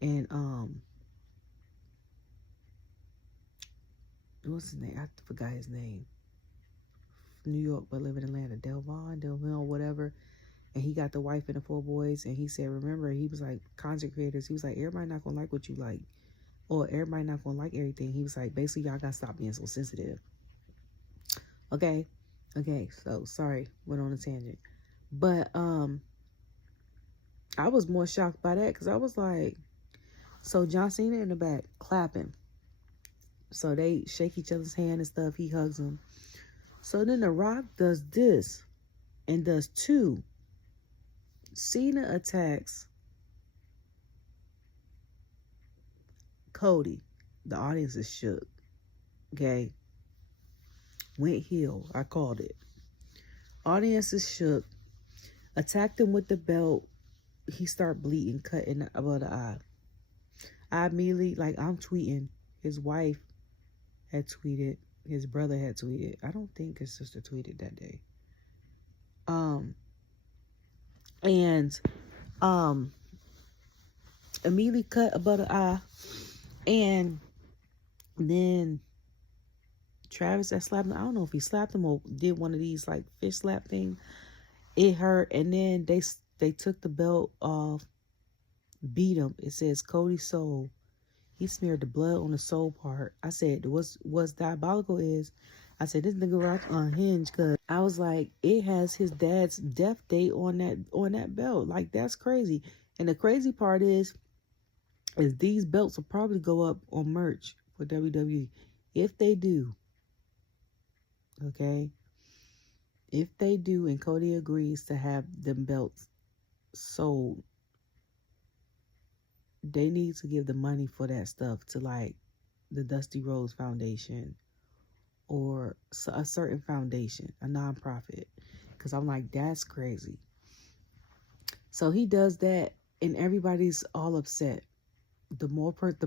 and what's his name? I forgot his name. New York but live in Atlanta. Delvon, whatever. And he got the wife and the 4 boys. And he said, remember, he was like, content creators. He was like, everybody not gonna like what you like, or everybody not gonna like everything. He was like, basically, y'all gotta stop being so sensitive. Okay, so sorry, went on a tangent. But I was more shocked by that, because I was like, so John Cena in the back clapping. So they shake each other's hand and stuff. He hugs him. So then The Rock does this and does 2. Cena attacks Cody. The audience is shook. Okay. Went heel. I called it. Audience is shook. Attacked him with the belt. He start bleeding, cutting above the eye. I immediately, like, I'm tweeting. His wife had tweeted. His brother had tweeted. I don't think his sister tweeted that day. And immediately cut above the eye. And then Travis that slapped him, I don't know if he slapped him or did one of these like fish slap thing. It hurt. And then they took the belt off, beat him. It says Cody Soul. He smeared the blood on the soul part. I said, what's diabolical is, I said, this nigga Rock unhinged, because I was like, it has his dad's death date on that belt. Like, that's crazy. And the crazy part is these belts will probably go up on merch for WWE. If they do, okay? If they do and Cody agrees to have them belts sold, they need to give the money for that stuff to like the Dusty Rhodes Foundation or a certain foundation, a nonprofit. Because I'm like, that's crazy. So he does that and everybody's all upset. The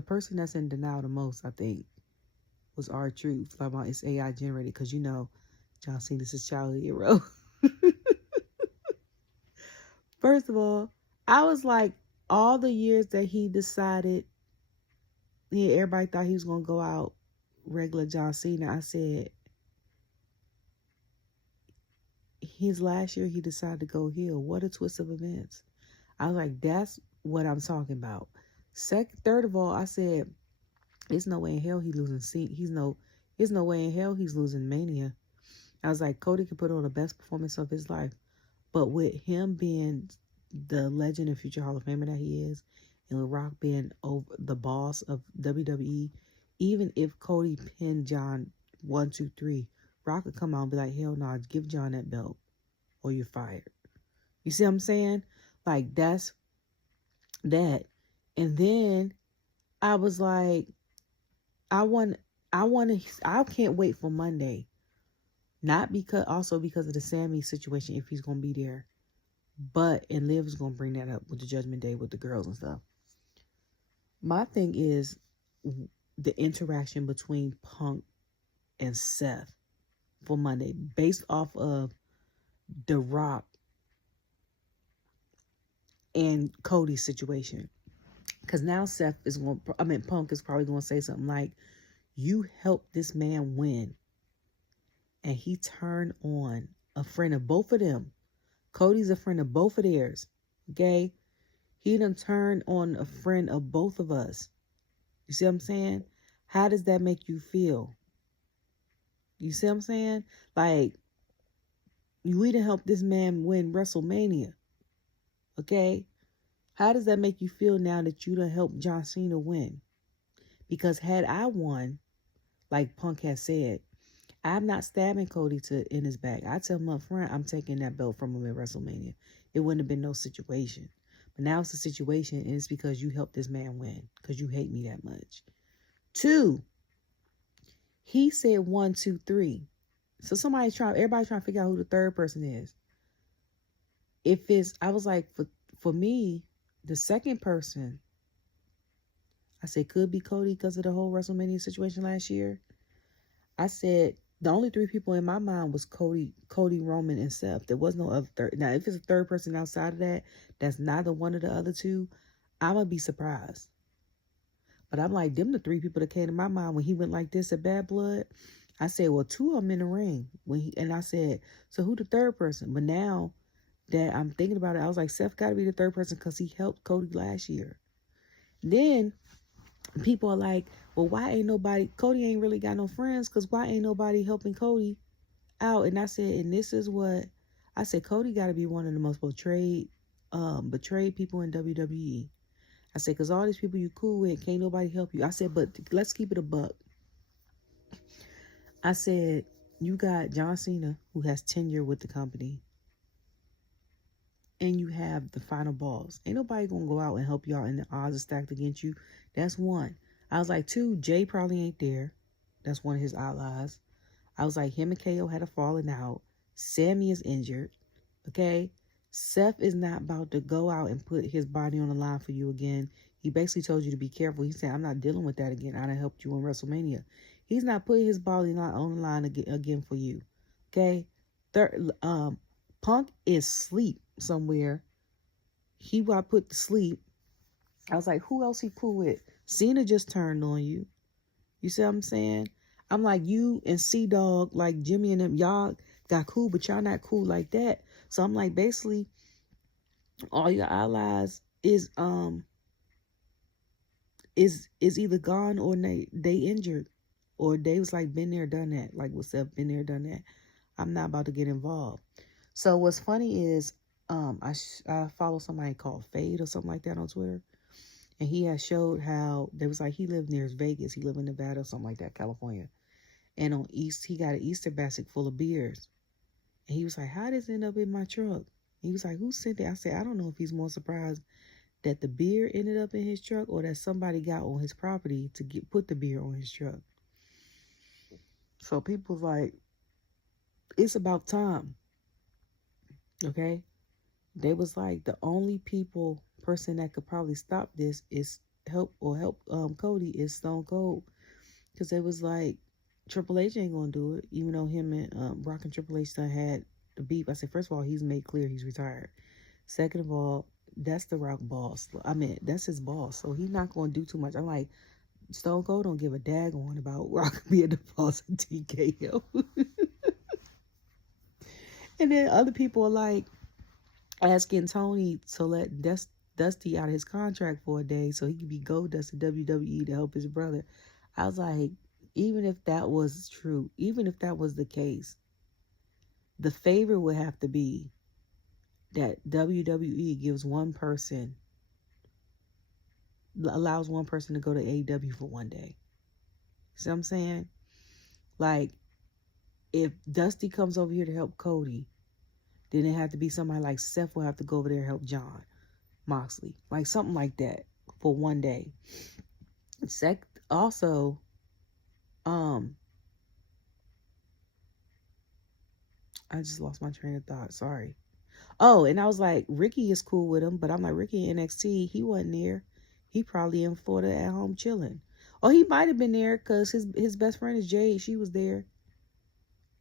person that's in denial the most, I think, was R-Truth. Like, about it's AI generated, because you know John Cena's his childhood hero. First of all, I was like, all the years that he decided, everybody thought he was going to go out regular John Cena. I said, his last year he decided to go heel. What a twist of events. I was like, that's what I'm talking about. Third of all, I said, there's no way in hell he's losing there's no way in hell he's losing Mania. I was like, Cody could put on the best performance of his life. But with him being the legend and future Hall of Famer that he is, and with Rock being the boss of WWE, even if Cody pinned John 1, 2, 3, Rock could come out and be like, hell no, give John that belt or you're fired. You see what I'm saying? Like, that's that. And then I was like, I can't wait for Monday. Not because of the Sami situation, if he's going to be there. And Liv's going to bring that up with the Judgment Day with the girls and stuff. My thing is the interaction between Punk and Seth for Monday, based off of The Rock and Cody's situation. Because now Punk is probably going to say something like, you helped this man win. And he turned on a friend of both of them. Cody's a friend of both of theirs. Okay? He done turned on a friend of both of us. You see what I'm saying? How does that make you feel? You see what I'm saying? Like, we done helped this man win WrestleMania. Okay? How does that make you feel now that you done helped John Cena win? Because had I won, like Punk has said, I'm not stabbing Cody in his back. I tell him up front, I'm taking that belt from him at WrestleMania. It wouldn't have been no situation. But now it's a situation, and it's because you helped this man win, because you hate me that much. 2, he said 1, 2, 3. So everybody's trying to figure out who the third person is. I was like, for me, the second person, I said, could be Cody because of the whole WrestleMania situation last year. I said, the only 3 people in my mind was Cody, Roman, and Seth. There was no other third. Now, if it's a third person outside of that, that's neither one of the other 2, I'm going to be surprised. But I'm like, them the 3 people that came to my mind when he went like this at Bad Blood. I said, well, 2 of them in the ring. And I said, so who the third person? But now that I'm thinking about it, I was like, Seth got to be the third person because he helped Cody last year. Then people are like, well, why ain't nobody, Cody ain't really got no friends, because why ain't nobody helping Cody out? And I said, and this is what, I said, Cody got to be one of the most betrayed people in WWE. I said, because all these people you cool with, can't nobody help you. I said, but let's keep it a buck. I said, you got John Cena, who has tenure with the company, and you have the final boss. Ain't nobody gonna go out and help y'all, and the odds are stacked against you. That's 1. I was like, 2, Jay probably ain't there. That's one of his allies. I was like, him and KO had a falling out. Sami is injured. Okay? Seth is not about to go out and put his body on the line for you again. He basically told you to be careful. He said, I'm not dealing with that again. I done helped you in WrestleMania. He's not putting his body on the line again for you. Okay? Punk is asleep somewhere. He got put to sleep. I was like, who else he cool with? Cena just turned on you. You see what I'm saying? I'm like, you and C-Dog, like Jimmy and them, y'all got cool, but y'all not cool like that. So I'm like, basically, all your allies is either gone or they injured, or they was like been there, done that. Like what's up, been there, done that. I'm not about to get involved. So what's funny is, I follow somebody called Fade or something like that on Twitter, and he has showed how there was like he lived near Vegas, he lived in Nevada or something like that, California, and he got an Easter basket full of beers, and he was like, how did this end up in my truck? He was like, who sent it? I said, I don't know if he's more surprised that the beer ended up in his truck or that somebody got on his property to put the beer on his truck. So people's like, it's about time. Okay? They was like, the only person that could probably stop this is help Cody is Stone Cold. Because they was like, Triple H ain't gonna do it, even though him and Brock and Triple H done had the beef. I said, first of all, he's made clear he's retired. Second of all, that's the Rock boss. I mean, that's his boss, so he's not gonna do too much. I'm like, Stone Cold don't give a daggone about Rock being the boss of TKO. And then other people are like asking Tony to let Dusty out of his contract for a day so he could be Goldust in WWE to help his brother. I was like, even if that was true, even if that was the case, the favor would have to be that WWE allows one person to go to AEW for one day. See what I'm saying? Like, if Dusty comes over here to help Cody, then it had to be somebody like Seth will have to go over there and help John Moxley. Like something like that for one day. Also, I just lost my train of thought. Sorry. Oh, and I was like, Ricky is cool with him, but I'm like, Ricky in NXT, he wasn't there. He probably in Florida at home chilling. Or he might have been there because his best friend is Jade. She was there.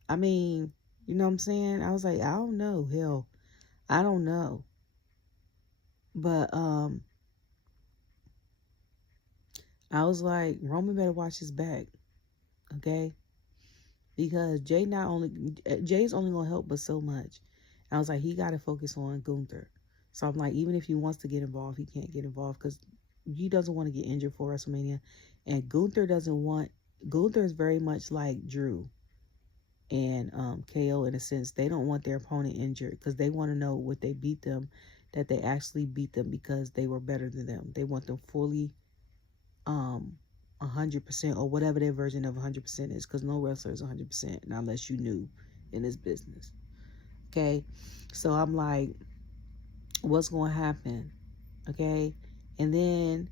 I mean, you know what I'm saying? I was like, I don't know. Hell, I don't know. But I was like, Roman better watch his back. Okay? Because Jay's only gonna help but so much. And I was like, he gotta focus on Gunther. So I'm like, even if he wants to get involved, he can't get involved because he doesn't want to get injured for WrestleMania. And Gunther is very much like Drew and KO in a sense. They don't want their opponent injured because they want to know what they beat them, that they actually beat them because they were better than them. They want them fully 100% or whatever their version of 100% is, because no wrestler is 100%, not unless you knew in this business. Okay, so I'm like, what's going to happen? Okay, and then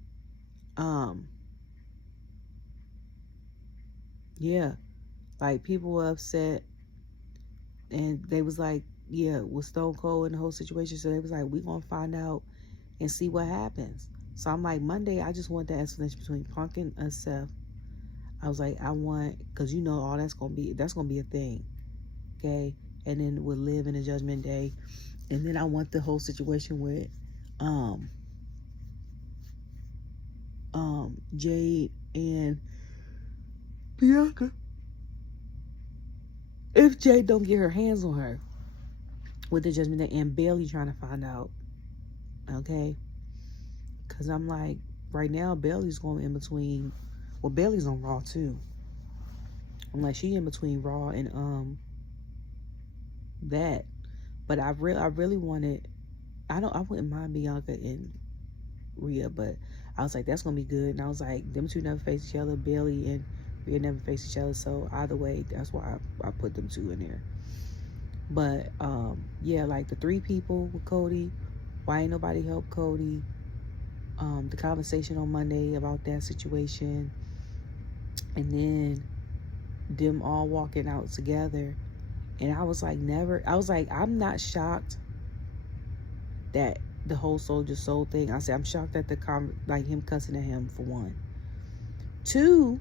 yeah, like people were upset, and they was like, yeah, with Stone Cold and the whole situation. So they was like, we gonna find out and see what happens. So I'm like, Monday, I just want the explanation between Punk and Seth. I was like, I want, because you know all that's gonna be a thing, okay? And then we'll live in the Judgment Day, and then I want the whole situation with Jade and Bianca. If Jade don't get her hands on her with the Judgment Day, and Bailey trying to find out, okay? Because I'm like, right now Bailey's going in between. Well, Bailey's on Raw too. I'm like, she in between Raw and that. But I really wanted. I wouldn't mind Bianca and Rhea, but I was like, that's gonna be good. And I was like, them two never face each other. Bailey and Rhea never face each other. So either way, that's why I put them two in there. But yeah, like the three people with Cody. Why ain't nobody help Cody? The conversation on Monday about that situation, and then them all walking out together. And I was like, I'm not shocked that the whole Soldier Soul thing. I said, I'm shocked at like him cussing at him, for one. Two,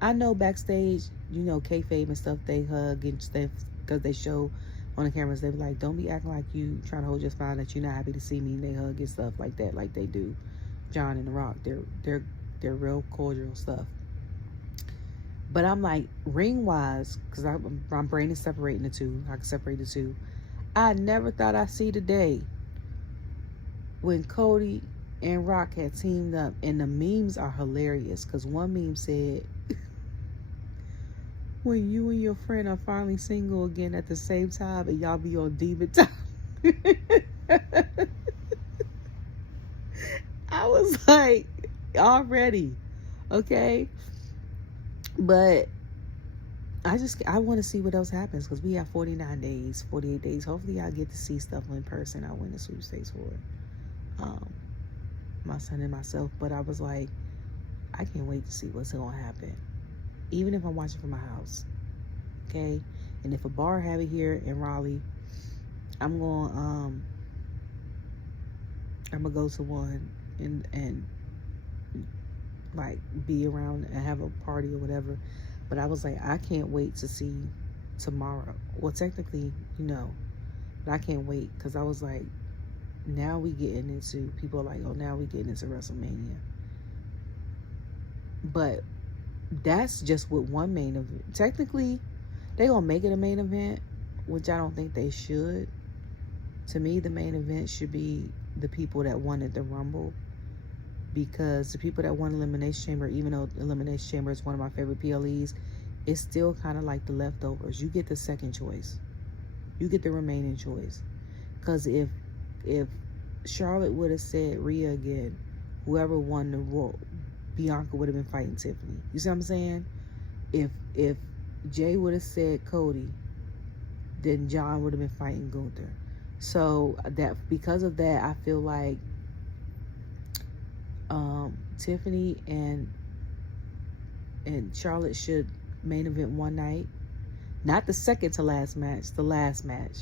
I know backstage, you know, kayfabe and stuff, they hug and stuff, because they show on the cameras, they be like, don't be acting like you trying to hold your spine, that you're not happy to see me, and they hug and stuff like that, like they do John and The Rock. They're real cordial stuff. But I'm like, ring wise, because my brain is separating the two. I can separate the two. I never thought I'd see the day when Cody and Rock had teamed up, and the memes are hilarious. Because one meme said, when you and your friend are finally single again at the same time, and y'all be on demon time. I was like, already, okay? But I want to see what else happens, because we have 49 days, 48 days. Hopefully I get to see stuff in person. I win the sweepstakes for my son and myself. But I was like, I can't wait to see what's going to happen, even if I'm watching from my house, okay? And if a bar have it here in Raleigh, I'm going to go to one and like be around and have a party or whatever. But I was like, I can't wait to see tomorrow. Well, technically, you know, but I can't wait, because I was like, now we getting into, people are like, oh, now we getting into WrestleMania. But that's just with one main event. Technically, they gonna make it a main event, which I don't think they should. To me, the main event should be the people that wanted the Rumble, because the people that won Elimination Chamber, even though Elimination Chamber is one of my favorite PLEs, it's still kind of like the leftovers. You get the second choice. You get the remaining choice. Because if Charlotte would have said Rhea again, whoever won the Raw, Bianca would have been fighting Tiffany. You see what I'm saying? If Jay would have said Cody, then John would have been fighting Gunther. So that, because of that, I feel like Tiffany and Charlotte should main event one night. Not the second to last match, the last match.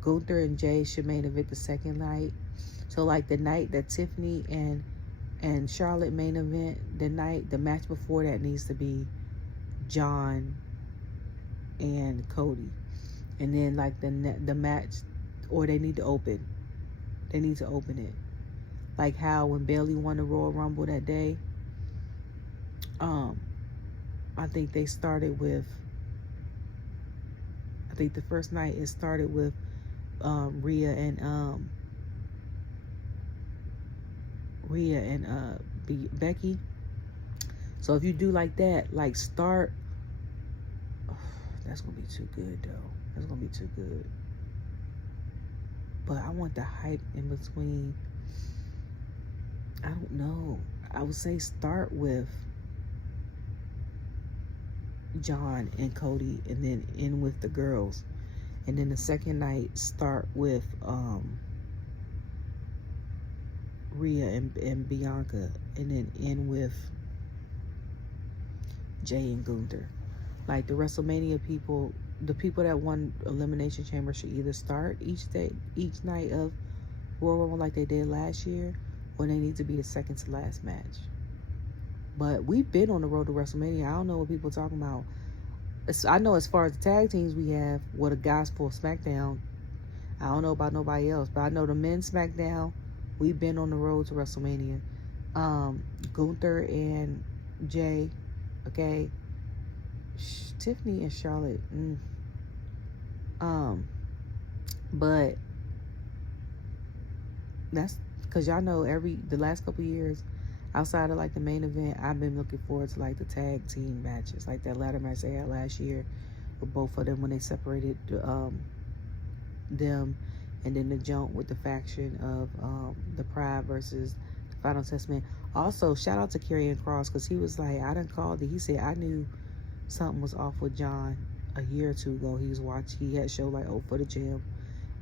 Gunther and Jay should main event the second night. So like the night that Tiffany and Charlotte main event, the match before that needs to be John and Cody. And then like the match, or they need to open it. Like how when Bailey won the Royal Rumble that day, I think they started with, I think the first night it started with Rhea and Becky. So if you do like that, like start, that's gonna be too good though. That's gonna be too good. But I want the hype in between. I don't know. I would say start with John and Cody, and then end with the girls. And then the second night start with Rhea and Bianca, and then end with Jay and Gunther. Like the WrestleMania people, the people that won Elimination Chamber should either start each night of Royal Rumble like they did last year, or they need to be the second to last match. But we've been on the road to WrestleMania. I don't know what people are talking about. I know as far as the tag teams we have, what a guys for SmackDown. I don't know about nobody else, but I know the men's SmackDown, we've been on the road to WrestleMania. Gunther and Jay, okay. Tiffany and Charlotte. But that's because y'all know the last couple years, outside of like the main event, I've been looking forward to like the tag team matches, like that ladder match they had last year with both of them when they separated them, and then the jump with the faction of the Pride versus the Final Testament. Also, shout out to Karrion Kross, because he was like, I done called it. He said, I knew something was off with John a year or two ago. He had showed like old footage of him,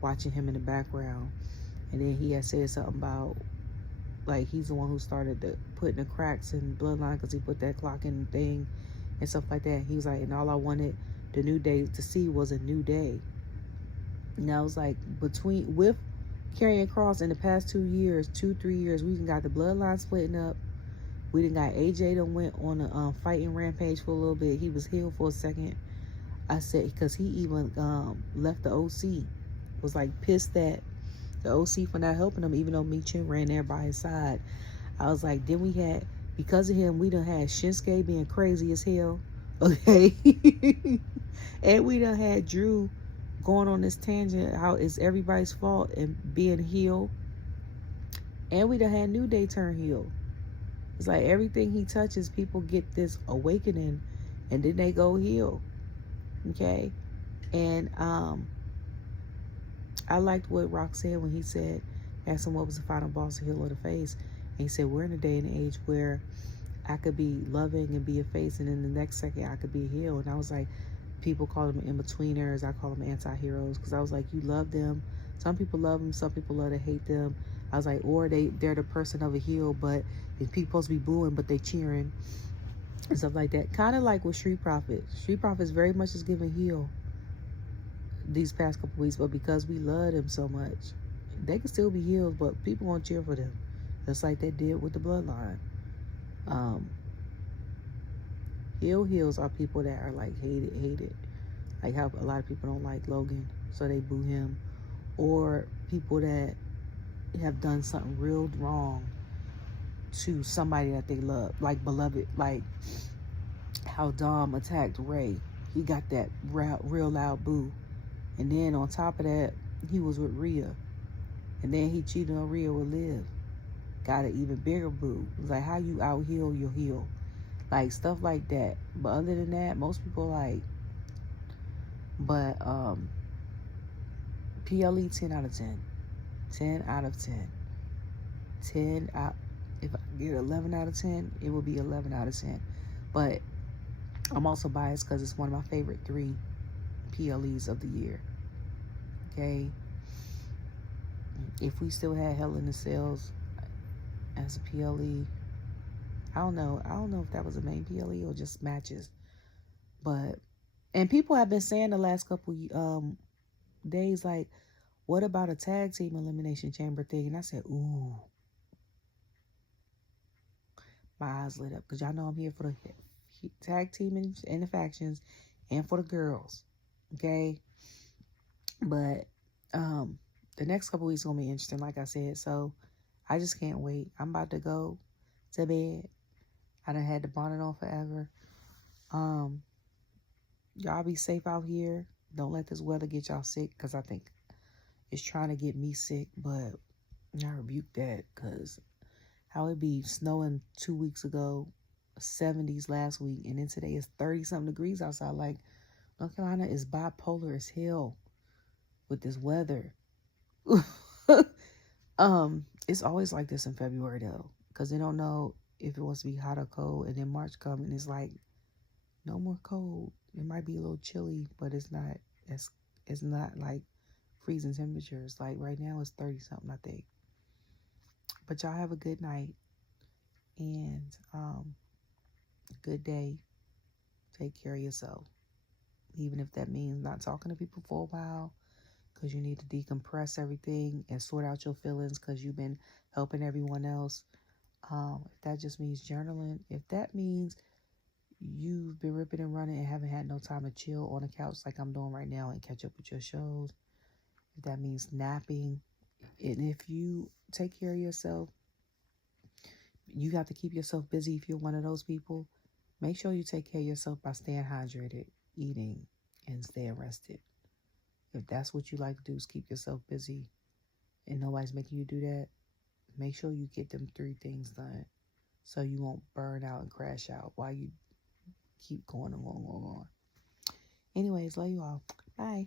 watching him in the background. And then he had said something about, like, he's the one who started putting the cracks in Bloodline, because he put that clock in the thing and stuff like that. He was like, and all I wanted the New Day to see was a new day. And I was like, with Karrion Kross in the past 3 years, we done got the Bloodline splitting up. We done got AJ done went on a fighting rampage for a little bit. He was healed for a second. I said, because he even left the OC. Was like pissed that the OC for not helping him, even though Michin ran there by his side. I was like, then we had, because of him, we done had Shinsuke being crazy as hell. Okay. And we done had Drew going on this tangent, how it's everybody's fault and being heel. And we done had New Day turn heel. It's like everything he touches, people get this awakening, and then they go heel. Okay. And I liked what Rock said when he said, asked him what was the final boss, the heel or the face. And he said, we're in a day and age where I could be loving and be a face, and then the next second I could be a heel. And I was like, people call them in-betweeners. I call them anti-heroes, because I was like, you love them. Some people love them. Some people love to hate them. I was like, or they're the person of a heel, but people supposed to be booing, but they cheering and stuff like that. Kind of like with Street Profits. Street Profits very much is giving heel these past couple weeks, but because we love them so much, they can still be heels, but people won't cheer for them, just like they did with the Bloodline. Heels are people that are like hated, like how a lot of people don't like Logan, so they boo him, or people that have done something real wrong to somebody that they love, like beloved, like how Dom attacked Ray. He got that real loud boo. And then on top of that, he was with Rhea. And then he cheated on Rhea with Liv. Got an even bigger boo. It was like, how you out heel your heel? Like, stuff like that. But other than that, most people like. But, PLE 10 out of 10. 10 out of 10. 10 out. If I get 11 out of 10, it will be 11 out of 10. But I'm also biased because it's one of my favorite 3 PLEs of the year. Okay, if we still had Hell in the Cells as a PLE, I don't know if that was a main PLE or just matches. But, and people have been saying the last couple days, like, what about a tag team elimination chamber thing? And I said, ooh, my eyes lit up, because y'all know I'm here for the tag team and the factions, and for the girls. Okay. But the next couple weeks gonna be interesting, like I said. So I just can't wait. I'm about to go to bed. I done had the bonnet on forever. Y'all be safe out here. Don't let this weather get y'all sick, because I think it's trying to get me sick. But I rebuke that, because how it be snowing 2 weeks ago, 70s last week, and then today is 30-something degrees outside. Like, North Carolina is bipolar as hell with this weather. It's always like this in February though, because they don't know if it wants to be hot or cold, and then March comes and it's like No more cold. It might be a little chilly, but it's not like freezing temperatures. Like right now it's 30 something, I think. But y'all have a good night and good day. Take care of yourself. Even if that means not talking to people for a while, because you need to decompress everything and sort out your feelings because you've been helping everyone else. If that just means journaling, if that means you've been ripping and running and haven't had no time to chill on the couch like I'm doing right now and catch up with your shows, if that means napping, and if you take care of yourself, you have to keep yourself busy if you're one of those people. Make sure you take care of yourself by staying hydrated, eating, and staying rested. If that's what you like to do, is keep yourself busy and nobody's making you do that, make sure you get them 3 things done so you won't burn out and crash out while you keep going. Anyways, love you all. Bye.